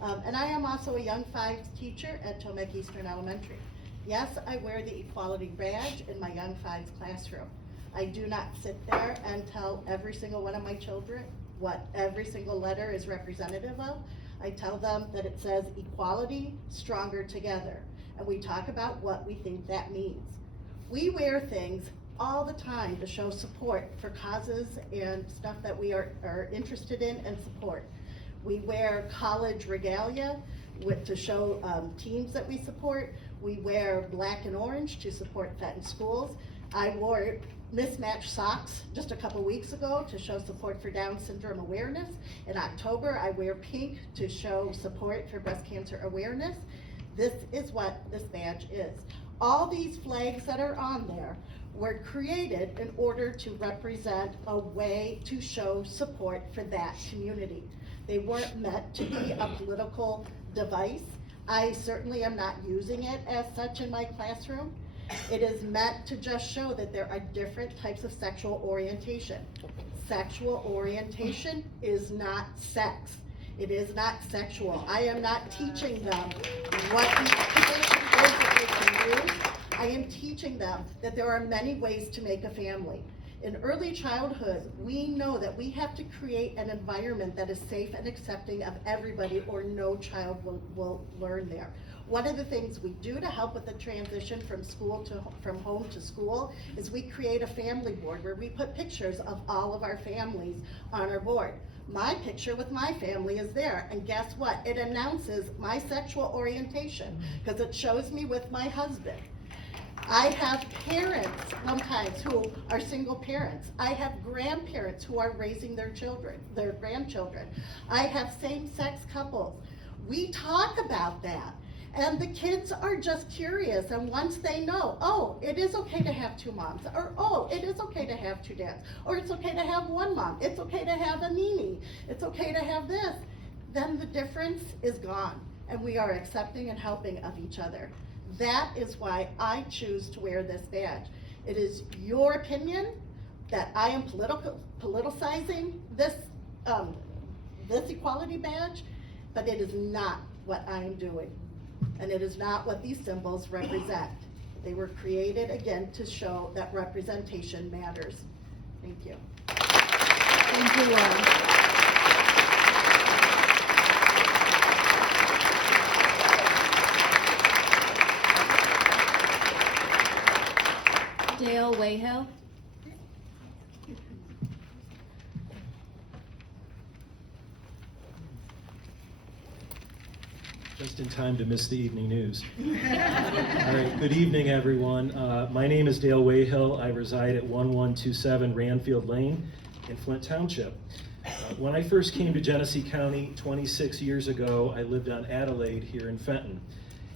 And I am also a Young Fives teacher at Tomek Eastern Elementary. Yes, I wear the Equality Badge in my Young Fives classroom. I do not sit there and tell every single one of my children what every single letter is representative of. I tell them that it says equality, stronger together. And we talk about what we think that means. We wear things all the time to show support for causes and stuff that we are interested in and support. We wear college regalia to show teams that we support. We wear black and orange to support Fenton schools. I wore mismatched socks just a couple weeks ago to show support for Down syndrome awareness. In October, I wear pink to show support for breast cancer awareness. This is what this badge is. All these flags that are on there were created in order to represent a way to show support for that community. They weren't meant to be a political device. I certainly am not using it as such in my classroom. It is meant to just show that there are different types of sexual orientation. Sexual orientation is not sex. It is not sexual. I am not teaching them what the information is that they can use. I am teaching them that there are many ways to make a family. In early childhood, we know that we have to create an environment that is safe and accepting of everybody, or no child will learn there. One of the things we do to help with the transition from home to school is we create a family board where we put pictures of all of our families on our board. My picture with my family is there, and guess what? It announces my sexual orientation because it shows me with my husband. I have parents sometimes who are single parents. I have grandparents who are raising their grandchildren. I have same-sex couples. We talk about that. And the kids are just curious, and once they know, oh, it is okay to have two moms, or oh, it is okay to have two dads, or it's okay to have one mom, it's okay to have a Nini, it's okay to have this, then the difference is gone, and we are accepting and helping of each other. That is why I choose to wear this badge. It is your opinion that I am politicizing this equality badge, but it is not what I am doing. And it is not what these symbols represent. They were created, again, to show that representation matters. Thank you. Thank you, Laura. Dale Wayhill. Just in time to miss the evening news. All right, good evening, everyone. My name is Dale Wayhill. I reside at 1127 Ranfield Lane in Flint Township. When I first came to Genesee County 26 years ago, I lived on Adelaide here in Fenton.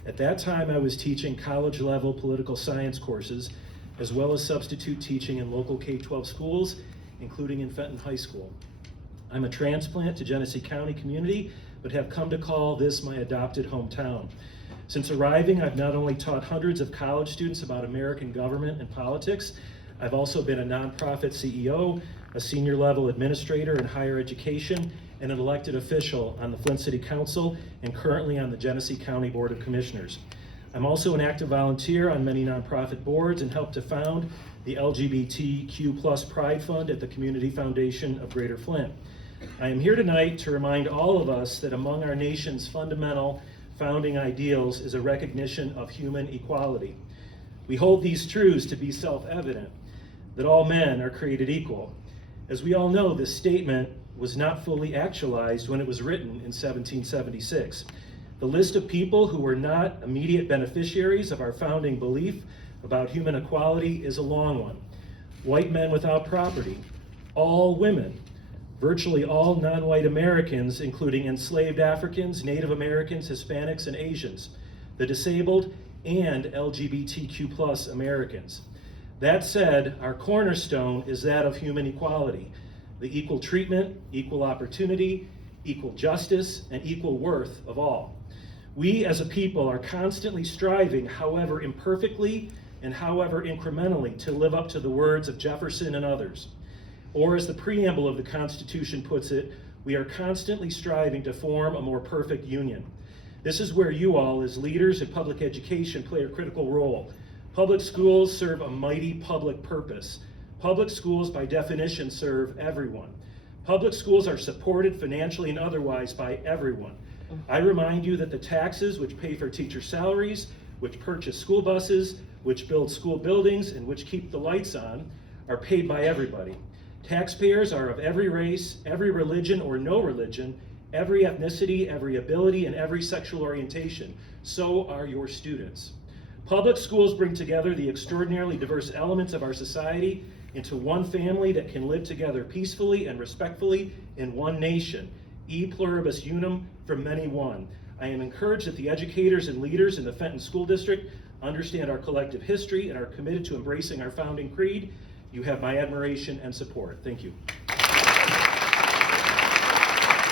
At that time, I was teaching college-level political science courses, as well as substitute teaching in local K-12 schools, including in Fenton High School. I'm a transplant to Genesee County community, but have come to call this my adopted hometown. Since arriving, I've not only taught hundreds of college students about American government and politics, I've also been a nonprofit CEO, a senior level administrator in higher education, and an elected official on the Flint City Council, and currently on the Genesee County Board of Commissioners. I'm also an active volunteer on many nonprofit boards and helped to found the LGBTQ+ Pride Fund at the Community Foundation of Greater Flint. I am here tonight to remind all of us that among our nation's fundamental founding ideals is a recognition of human equality. We hold these truths to be self-evident, that all men are created equal. As we all know, this statement was not fully actualized when it was written in 1776. The list of people who were not immediate beneficiaries of our founding belief about human equality is a long one. White men without property, all women, virtually all non-white Americans, including enslaved Africans, Native Americans, Hispanics, and Asians, the disabled, and LGBTQ+ Americans. That said, our cornerstone is that of human equality, the equal treatment, equal opportunity, equal justice, and equal worth of all. We as a people are constantly striving, however imperfectly and however incrementally, to live up to the words of Jefferson and others. Or as the preamble of the Constitution puts it, we are constantly striving to form a more perfect union. This is where you all, as leaders in public education, play a critical role. Public schools serve a mighty public purpose. Public schools, by definition, serve everyone. Public schools are supported financially and otherwise by everyone. I remind you that the taxes which pay for teacher salaries, which purchase school buses, which build school buildings, and which keep the lights on, are paid by everybody. Taxpayers are of every race, every religion or no religion, every ethnicity, every ability, and every sexual orientation. So are your students. Public schools bring together the extraordinarily diverse elements of our society into one family that can live together peacefully and respectfully in one nation. E pluribus unum, from many one. I am encouraged that the educators and leaders in the Fenton School District understand our collective history and are committed to embracing our founding creed. You have my admiration and support. Thank you.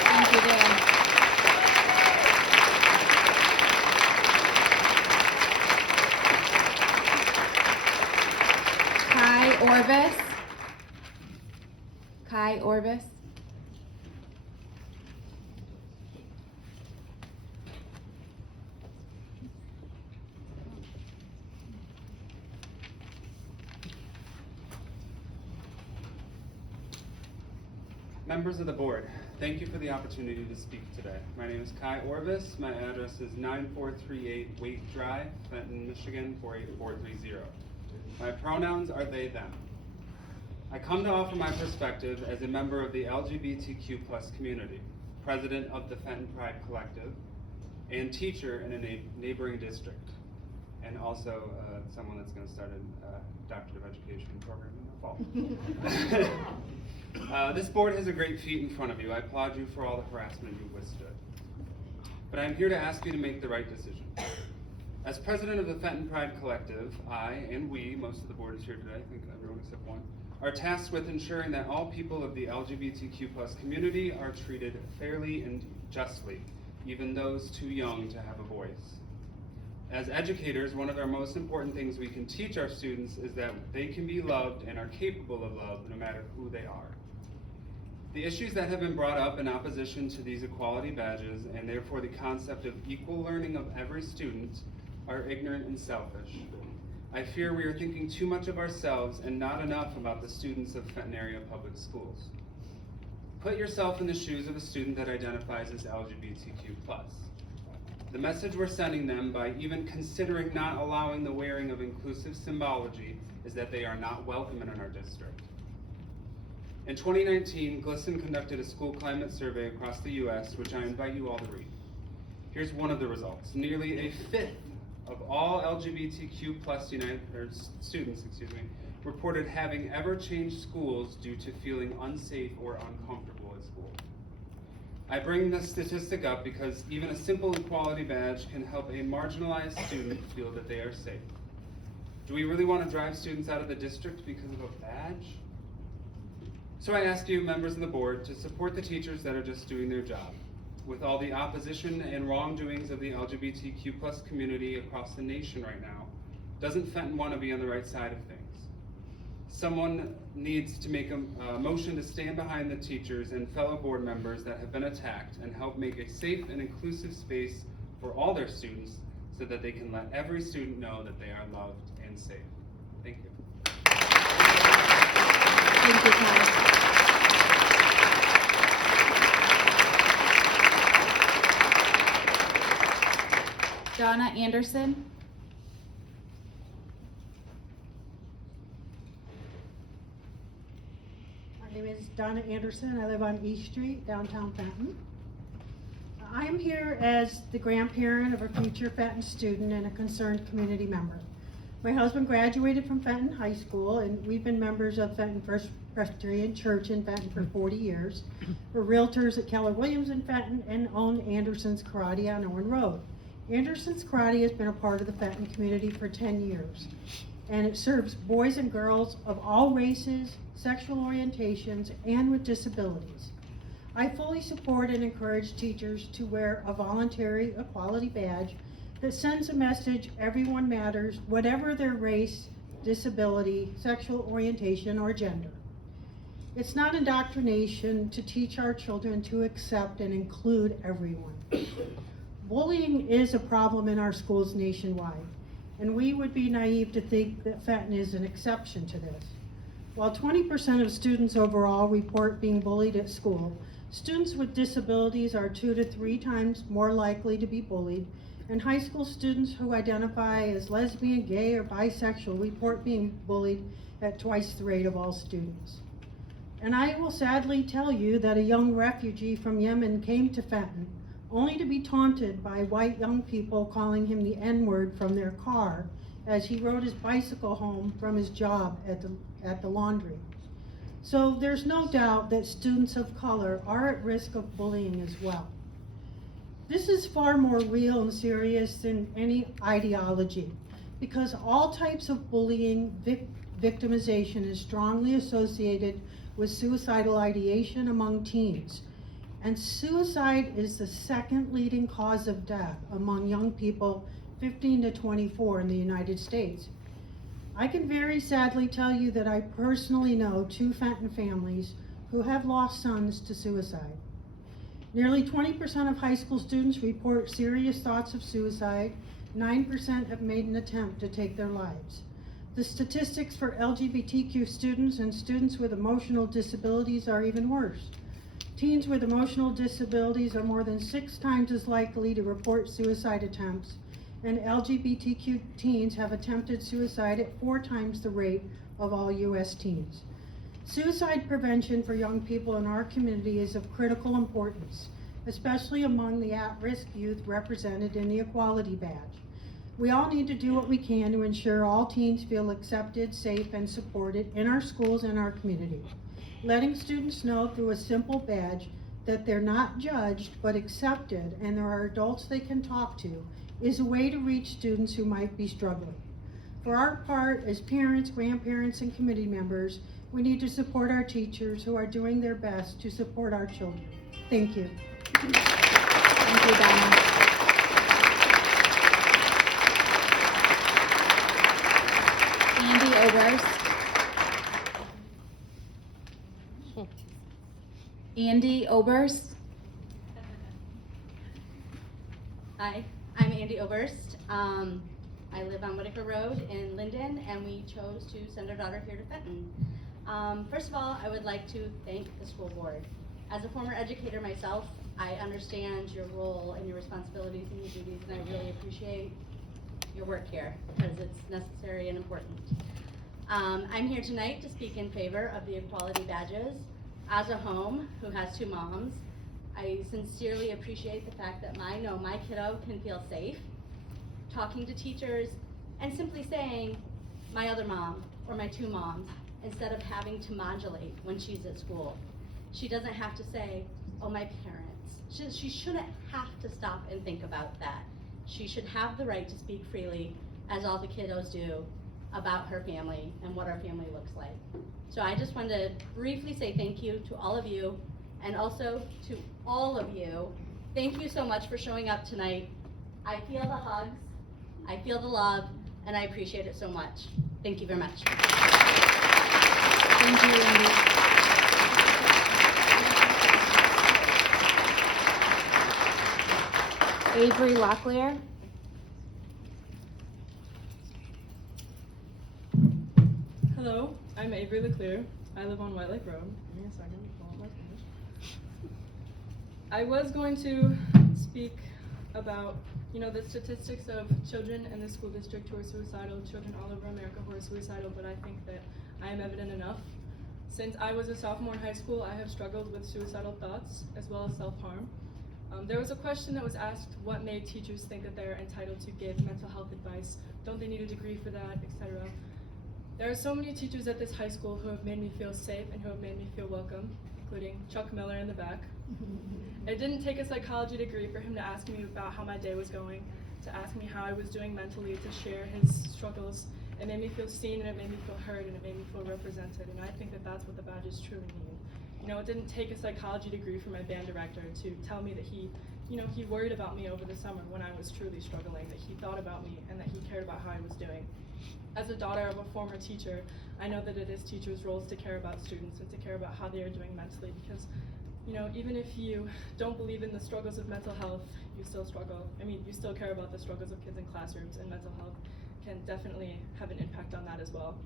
Thank you, Dan. Kye Orvis. Kye Orvis. Members of the board, thank you for the opportunity to speak today. My name is Kye Orvis. My address is 9438 Waite Drive, Fenton, Michigan 48430. My pronouns are they, them. I come to offer my perspective as a member of the LGBTQ+ community, president of the Fenton Pride Collective, and teacher in a neighboring district, and also someone that's going to start a Doctorate of Education program in the fall. This board has a great feat in front of you. I applaud you for all the harassment you withstood. But I'm here to ask you to make the right decision. As president of the Fenton Pride Collective, I and we, most of the board is here today, I think everyone except one, are tasked with ensuring that all people of the LGBTQ+ community are treated fairly and justly, even those too young to have a voice. As educators, one of our most important things we can teach our students is that they can be loved and are capable of love no matter who they are. The issues that have been brought up in opposition to these equality badges, and therefore the concept of equal learning of every student, are ignorant and selfish. I fear we are thinking too much of ourselves and not enough about the students of Fenton area public schools. Put yourself in the shoes of a student that identifies as LGBTQ+. The message we're sending them by even considering not allowing the wearing of inclusive symbology is that they are not welcome in our district. In 2019, GLSEN conducted a school climate survey across the U.S., which I invite you all to read. Here's one of the results. Nearly a fifth of all LGBTQ+ students reported having ever changed schools due to feeling unsafe or uncomfortable at school. I bring this statistic up because even a simple equality badge can help a marginalized student feel that they are safe. Do we really want to drive students out of the district because of a badge? So I ask you, members of the board, to support the teachers that are just doing their job. With all the opposition and wrongdoings of the LGBTQ+ community across the nation right now, doesn't Fenton want to be on the right side of things? Someone needs to make a motion to stand behind the teachers and fellow board members that have been attacked and help make a safe and inclusive space for all their students so that they can let every student know that they are loved and safe. Thank you. Thank you, Kye. Donna Anderson. My name is Donna Anderson. I live on East Street, downtown Fenton. I am here as the grandparent of a future Fenton student and a concerned community member. My husband graduated from Fenton High School, and we've been members of Fenton First Presbyterian Church in Fenton for 40 years. We're realtors at Keller Williams in Fenton and own Anderson's Karate on Owen Road. Anderson's Karate has been a part of the Fenton community for 10 years. and it serves boys and girls of all races, sexual orientations, and with disabilities. I fully support and encourage teachers to wear a voluntary equality badge that sends a message everyone matters, whatever their race, disability, sexual orientation, or gender. It's not indoctrination to teach our children to accept and include everyone. Bullying is a problem in our schools nationwide, and we would be naive to think that Fenton is an exception to this. While 20% of students overall report being bullied at school, students with disabilities are 2 to 3 times more likely to be bullied, and high school students who identify as lesbian, gay, or bisexual report being bullied at twice the rate of all students. And I will sadly tell you that a young refugee from Yemen came to Fenton only to be taunted by white young people calling him the N-word from their car as he rode his bicycle home from his job at the laundry. So there's no doubt that students of color are at risk of bullying as well. This is far more real and serious than any ideology, because all types of bullying, victimization is strongly associated with suicidal ideation among teens. And suicide is the second leading cause of death among young people 15 to 24 in the United States. I can very sadly tell you that I personally know 2 Fenton families who have lost sons to suicide. Nearly 20% of high school students report serious thoughts of suicide. 9% have made an attempt to take their lives. The statistics for LGBTQ students and students with emotional disabilities are even worse. Teens with emotional disabilities are more than 6 times as likely to report suicide attempts, and LGBTQ teens have attempted suicide at 4 times the rate of all U.S. teens. Suicide prevention for young people in our community is of critical importance, especially among the at-risk youth represented in the Equality Badge. We all need to do what we can to ensure all teens feel accepted, safe, and supported in our schools and our community. Letting students know through a simple badge that they're not judged but accepted and there are adults they can talk to is a way to reach students who might be struggling. For our part, as parents, grandparents, and committee members, we need to support our teachers who are doing their best to support our children. Thank you. Thank you, Donna. Andie Oberst. Andie Oberst. Hi, I'm Andie Oberst. I live on Whitaker Road in Linden, and we chose to send our daughter here to Fenton. First of all, I would like to thank the school board. As a former educator myself, I understand your role and your responsibilities and your duties, and I really appreciate your work here because it's necessary and important. I'm here tonight to speak in favor of the Equality Badges. As a home who has 2 moms, I sincerely appreciate the fact that my kiddo can feel safe talking to teachers and simply saying my other mom or my 2 moms instead of having to modulate when she's at school. She doesn't have to say, oh, my parents. She shouldn't have to stop and think about that. She should have the right to speak freely, as all the kiddos do, about her family and what our family looks like. So I just wanted to briefly say thank you to all of you, and also to all of you. Thank you so much for showing up tonight. I feel the hugs, I feel the love, and I appreciate it so much. Thank you very much. Thank you, Andie. Avrie Locklear. Hello, I'm Avrie Leclerc. I live on White Lake Road. Give me a second to pull up my page. I was going to speak about, the statistics of children in the school district who are suicidal, children all over America who are suicidal, but I think that I am evident enough. Since I was a sophomore in high school, I have struggled with suicidal thoughts as well as self-harm. There was a question that was asked, what made teachers think that they're entitled to give mental health advice? Don't they need a degree for that, etc.? There are so many teachers at this high school who have made me feel safe and who have made me feel welcome, including Chuck Miller in the back. It didn't take a psychology degree for him to ask me about how my day was going, to ask me how I was doing mentally, to share his struggles. It made me feel seen, and it made me feel heard, and it made me feel represented, and I think that that's what the badges truly mean. You know, it didn't take a psychology degree from my band director to tell me that he worried about me over the summer when I was truly struggling, that he thought about me, and that he cared about how I was doing. As a daughter of a former teacher, I know that it is teachers' roles to care about students and to care about how they are doing mentally, because, you know, even if you don't believe in the struggles of mental health, you still struggle. I mean, you still care about the struggles of kids in classrooms, and mental health can definitely have an impact on that as well.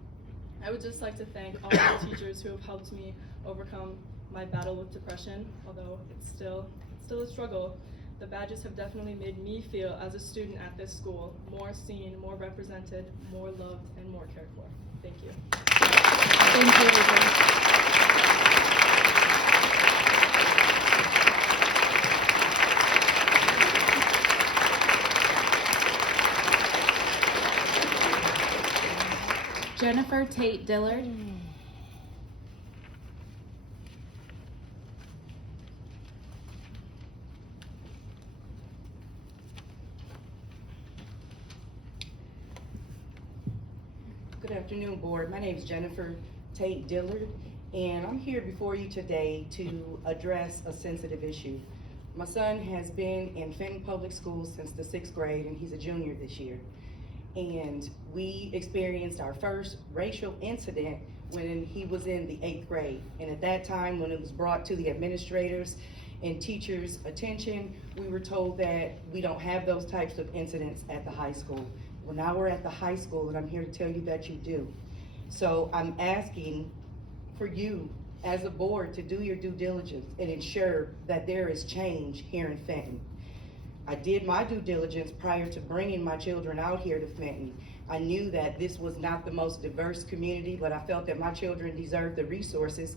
I would just like to thank all of the teachers who have helped me overcome my battle with depression, although it's still a struggle. The badges have definitely made me feel, as a student at this school, more seen, more represented, more loved, and more cared for. Thank you. Thank you, Avery. Jennifer Tate Dillard. Good afternoon, board. My name is Jennifer Tate Dillard, and I'm here before you today to address a sensitive issue. My son has been in Fenton Public Schools since the 6th grade, and he's a junior this year. And we experienced our first racial incident when he was in the 8th grade. And at that time, when it was brought to the administrators and teachers' attention, we were told that we don't have those types of incidents at the high school. Well, now we're at the high school, and I'm here to tell you that you do. So I'm asking for you as a board to do your due diligence and ensure that there is change here in Fenton. I did my due diligence prior to bringing my children out here to Fenton. I knew that this was not the most diverse community, but I felt that my children deserved the resources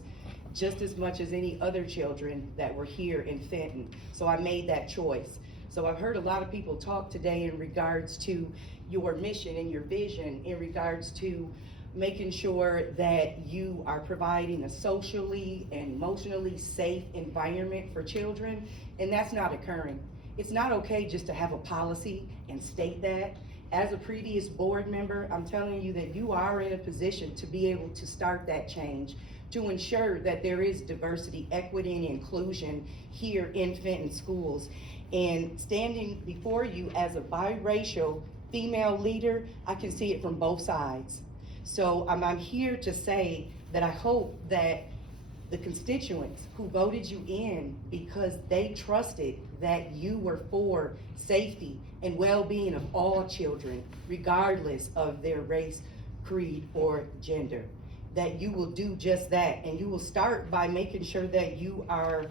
just as much as any other children that were here in Fenton. So I made that choice. So I've heard a lot of people talk today in regards to your mission and your vision, in regards to making sure that you are providing a socially and emotionally safe environment for children, and that's not occurring. It's not okay just to have a policy and state that. As a previous board member, I'm telling you that you are in a position to be able to start that change, to ensure that there is diversity, equity, and inclusion here in Fenton schools. And standing before you as a biracial female leader, I can see it from both sides. So I'm here to say that I hope that the constituents who voted you in because they trusted that you were for safety and well-being of all children, regardless of their race, creed, or gender, that you will do just that. And you will start by making sure that you are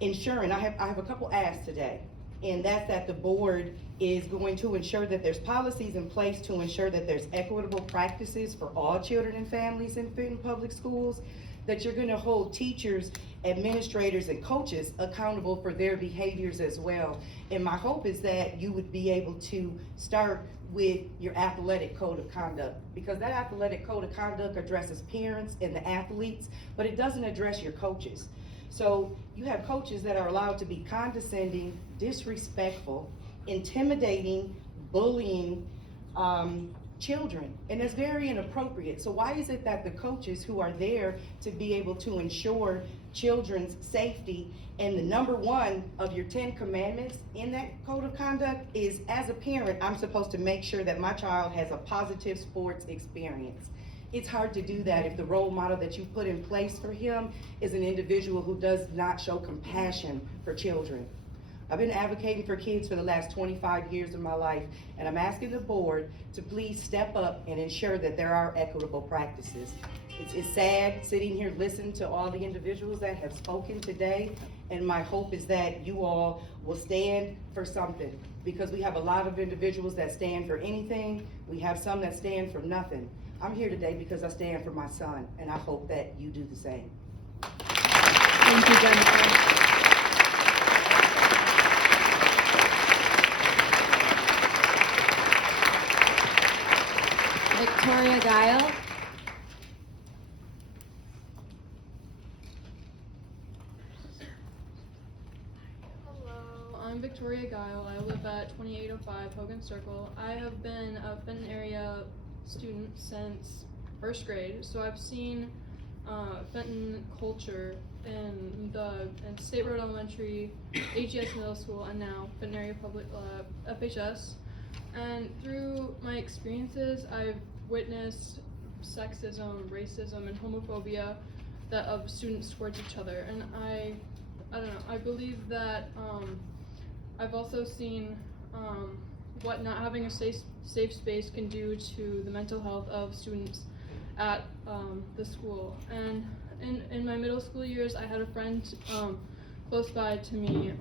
ensuring, I have a couple asks today, and that's that the board is going to ensure that there's policies in place to ensure that there's equitable practices for all children and families in Fenton Public Schools, that you're gonna hold teachers, administrators, and coaches accountable for their behaviors as well. And my hope is that you would be able to start with your athletic code of conduct, because that athletic code of conduct addresses parents and the athletes, but it doesn't address your coaches. So you have coaches that are allowed to be condescending, disrespectful, intimidating, bullying children, and that's very inappropriate. So why is it that the coaches who are there to be able to ensure children's safety, and the number one of your 10 commandments in that code of conduct is, as a parent, I'm supposed to make sure that my child has a positive sports experience? It's hard to do that if the role model that you put in place for him is an individual who does not show compassion for children. I've been advocating for kids for the last 25 years of my life, and I'm asking the board to please step up and ensure that there are equitable practices. It's sad sitting here listening to all the individuals that have spoken today, and my hope is that you all will stand for something, because we have a lot of individuals that stand for anything. We have some that stand for nothing. I'm here today because I stand for my son, and I hope that you do the same. Thank you, Jennifer. Victoria Guile. Hello, I'm Victoria Victoria Guile. I live at 2805 Hogan Circle. I have been a Fenton area student since first grade, so I've seen Fenton culture in State Road Elementary, AGS Middle School, and now Fenton Area Public FHS. And through my experiences, I've witnessed sexism, racism, and homophobia of students towards each other. And I don't know, I believe that I've also seen what not having a safe space can do to the mental health of students at the school. And in my middle school years, I had a friend close by to me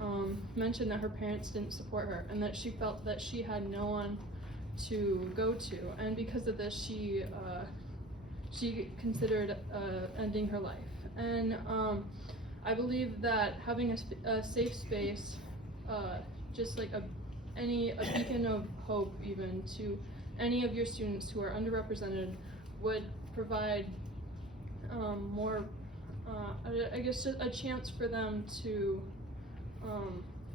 mention that her parents didn't support her and that she felt that she had no one to go to, and because of this she considered ending her life. And I believe that having a safe space, just like a beacon of hope even to any of your students who are underrepresented, would provide more, I guess, a chance for them to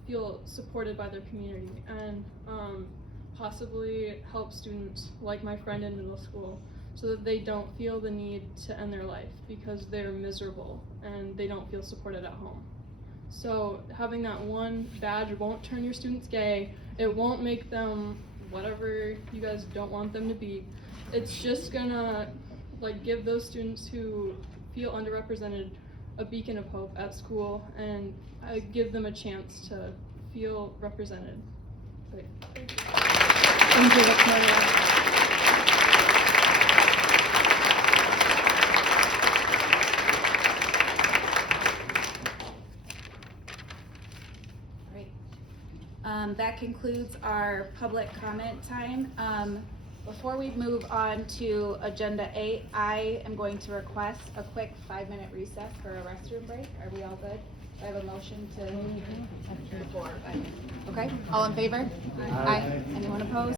feel supported by their community, and possibly help students like my friend in middle school so that they don't feel the need to end their life because they're miserable and they don't feel supported at home. So having that one badge won't turn your students gay, it won't make them whatever you guys don't want them to be. It's just gonna give those students who feel underrepresented a beacon of hope at school and give them a chance to feel represented. Great. Thank you, Victoria. That concludes our public comment time. Before we move on to Agenda 8, I am going to request a quick 5-minute recess for a restroom break. Are we all good? Do I have a motion to? Okay, all in favor? Aye. Anyone opposed?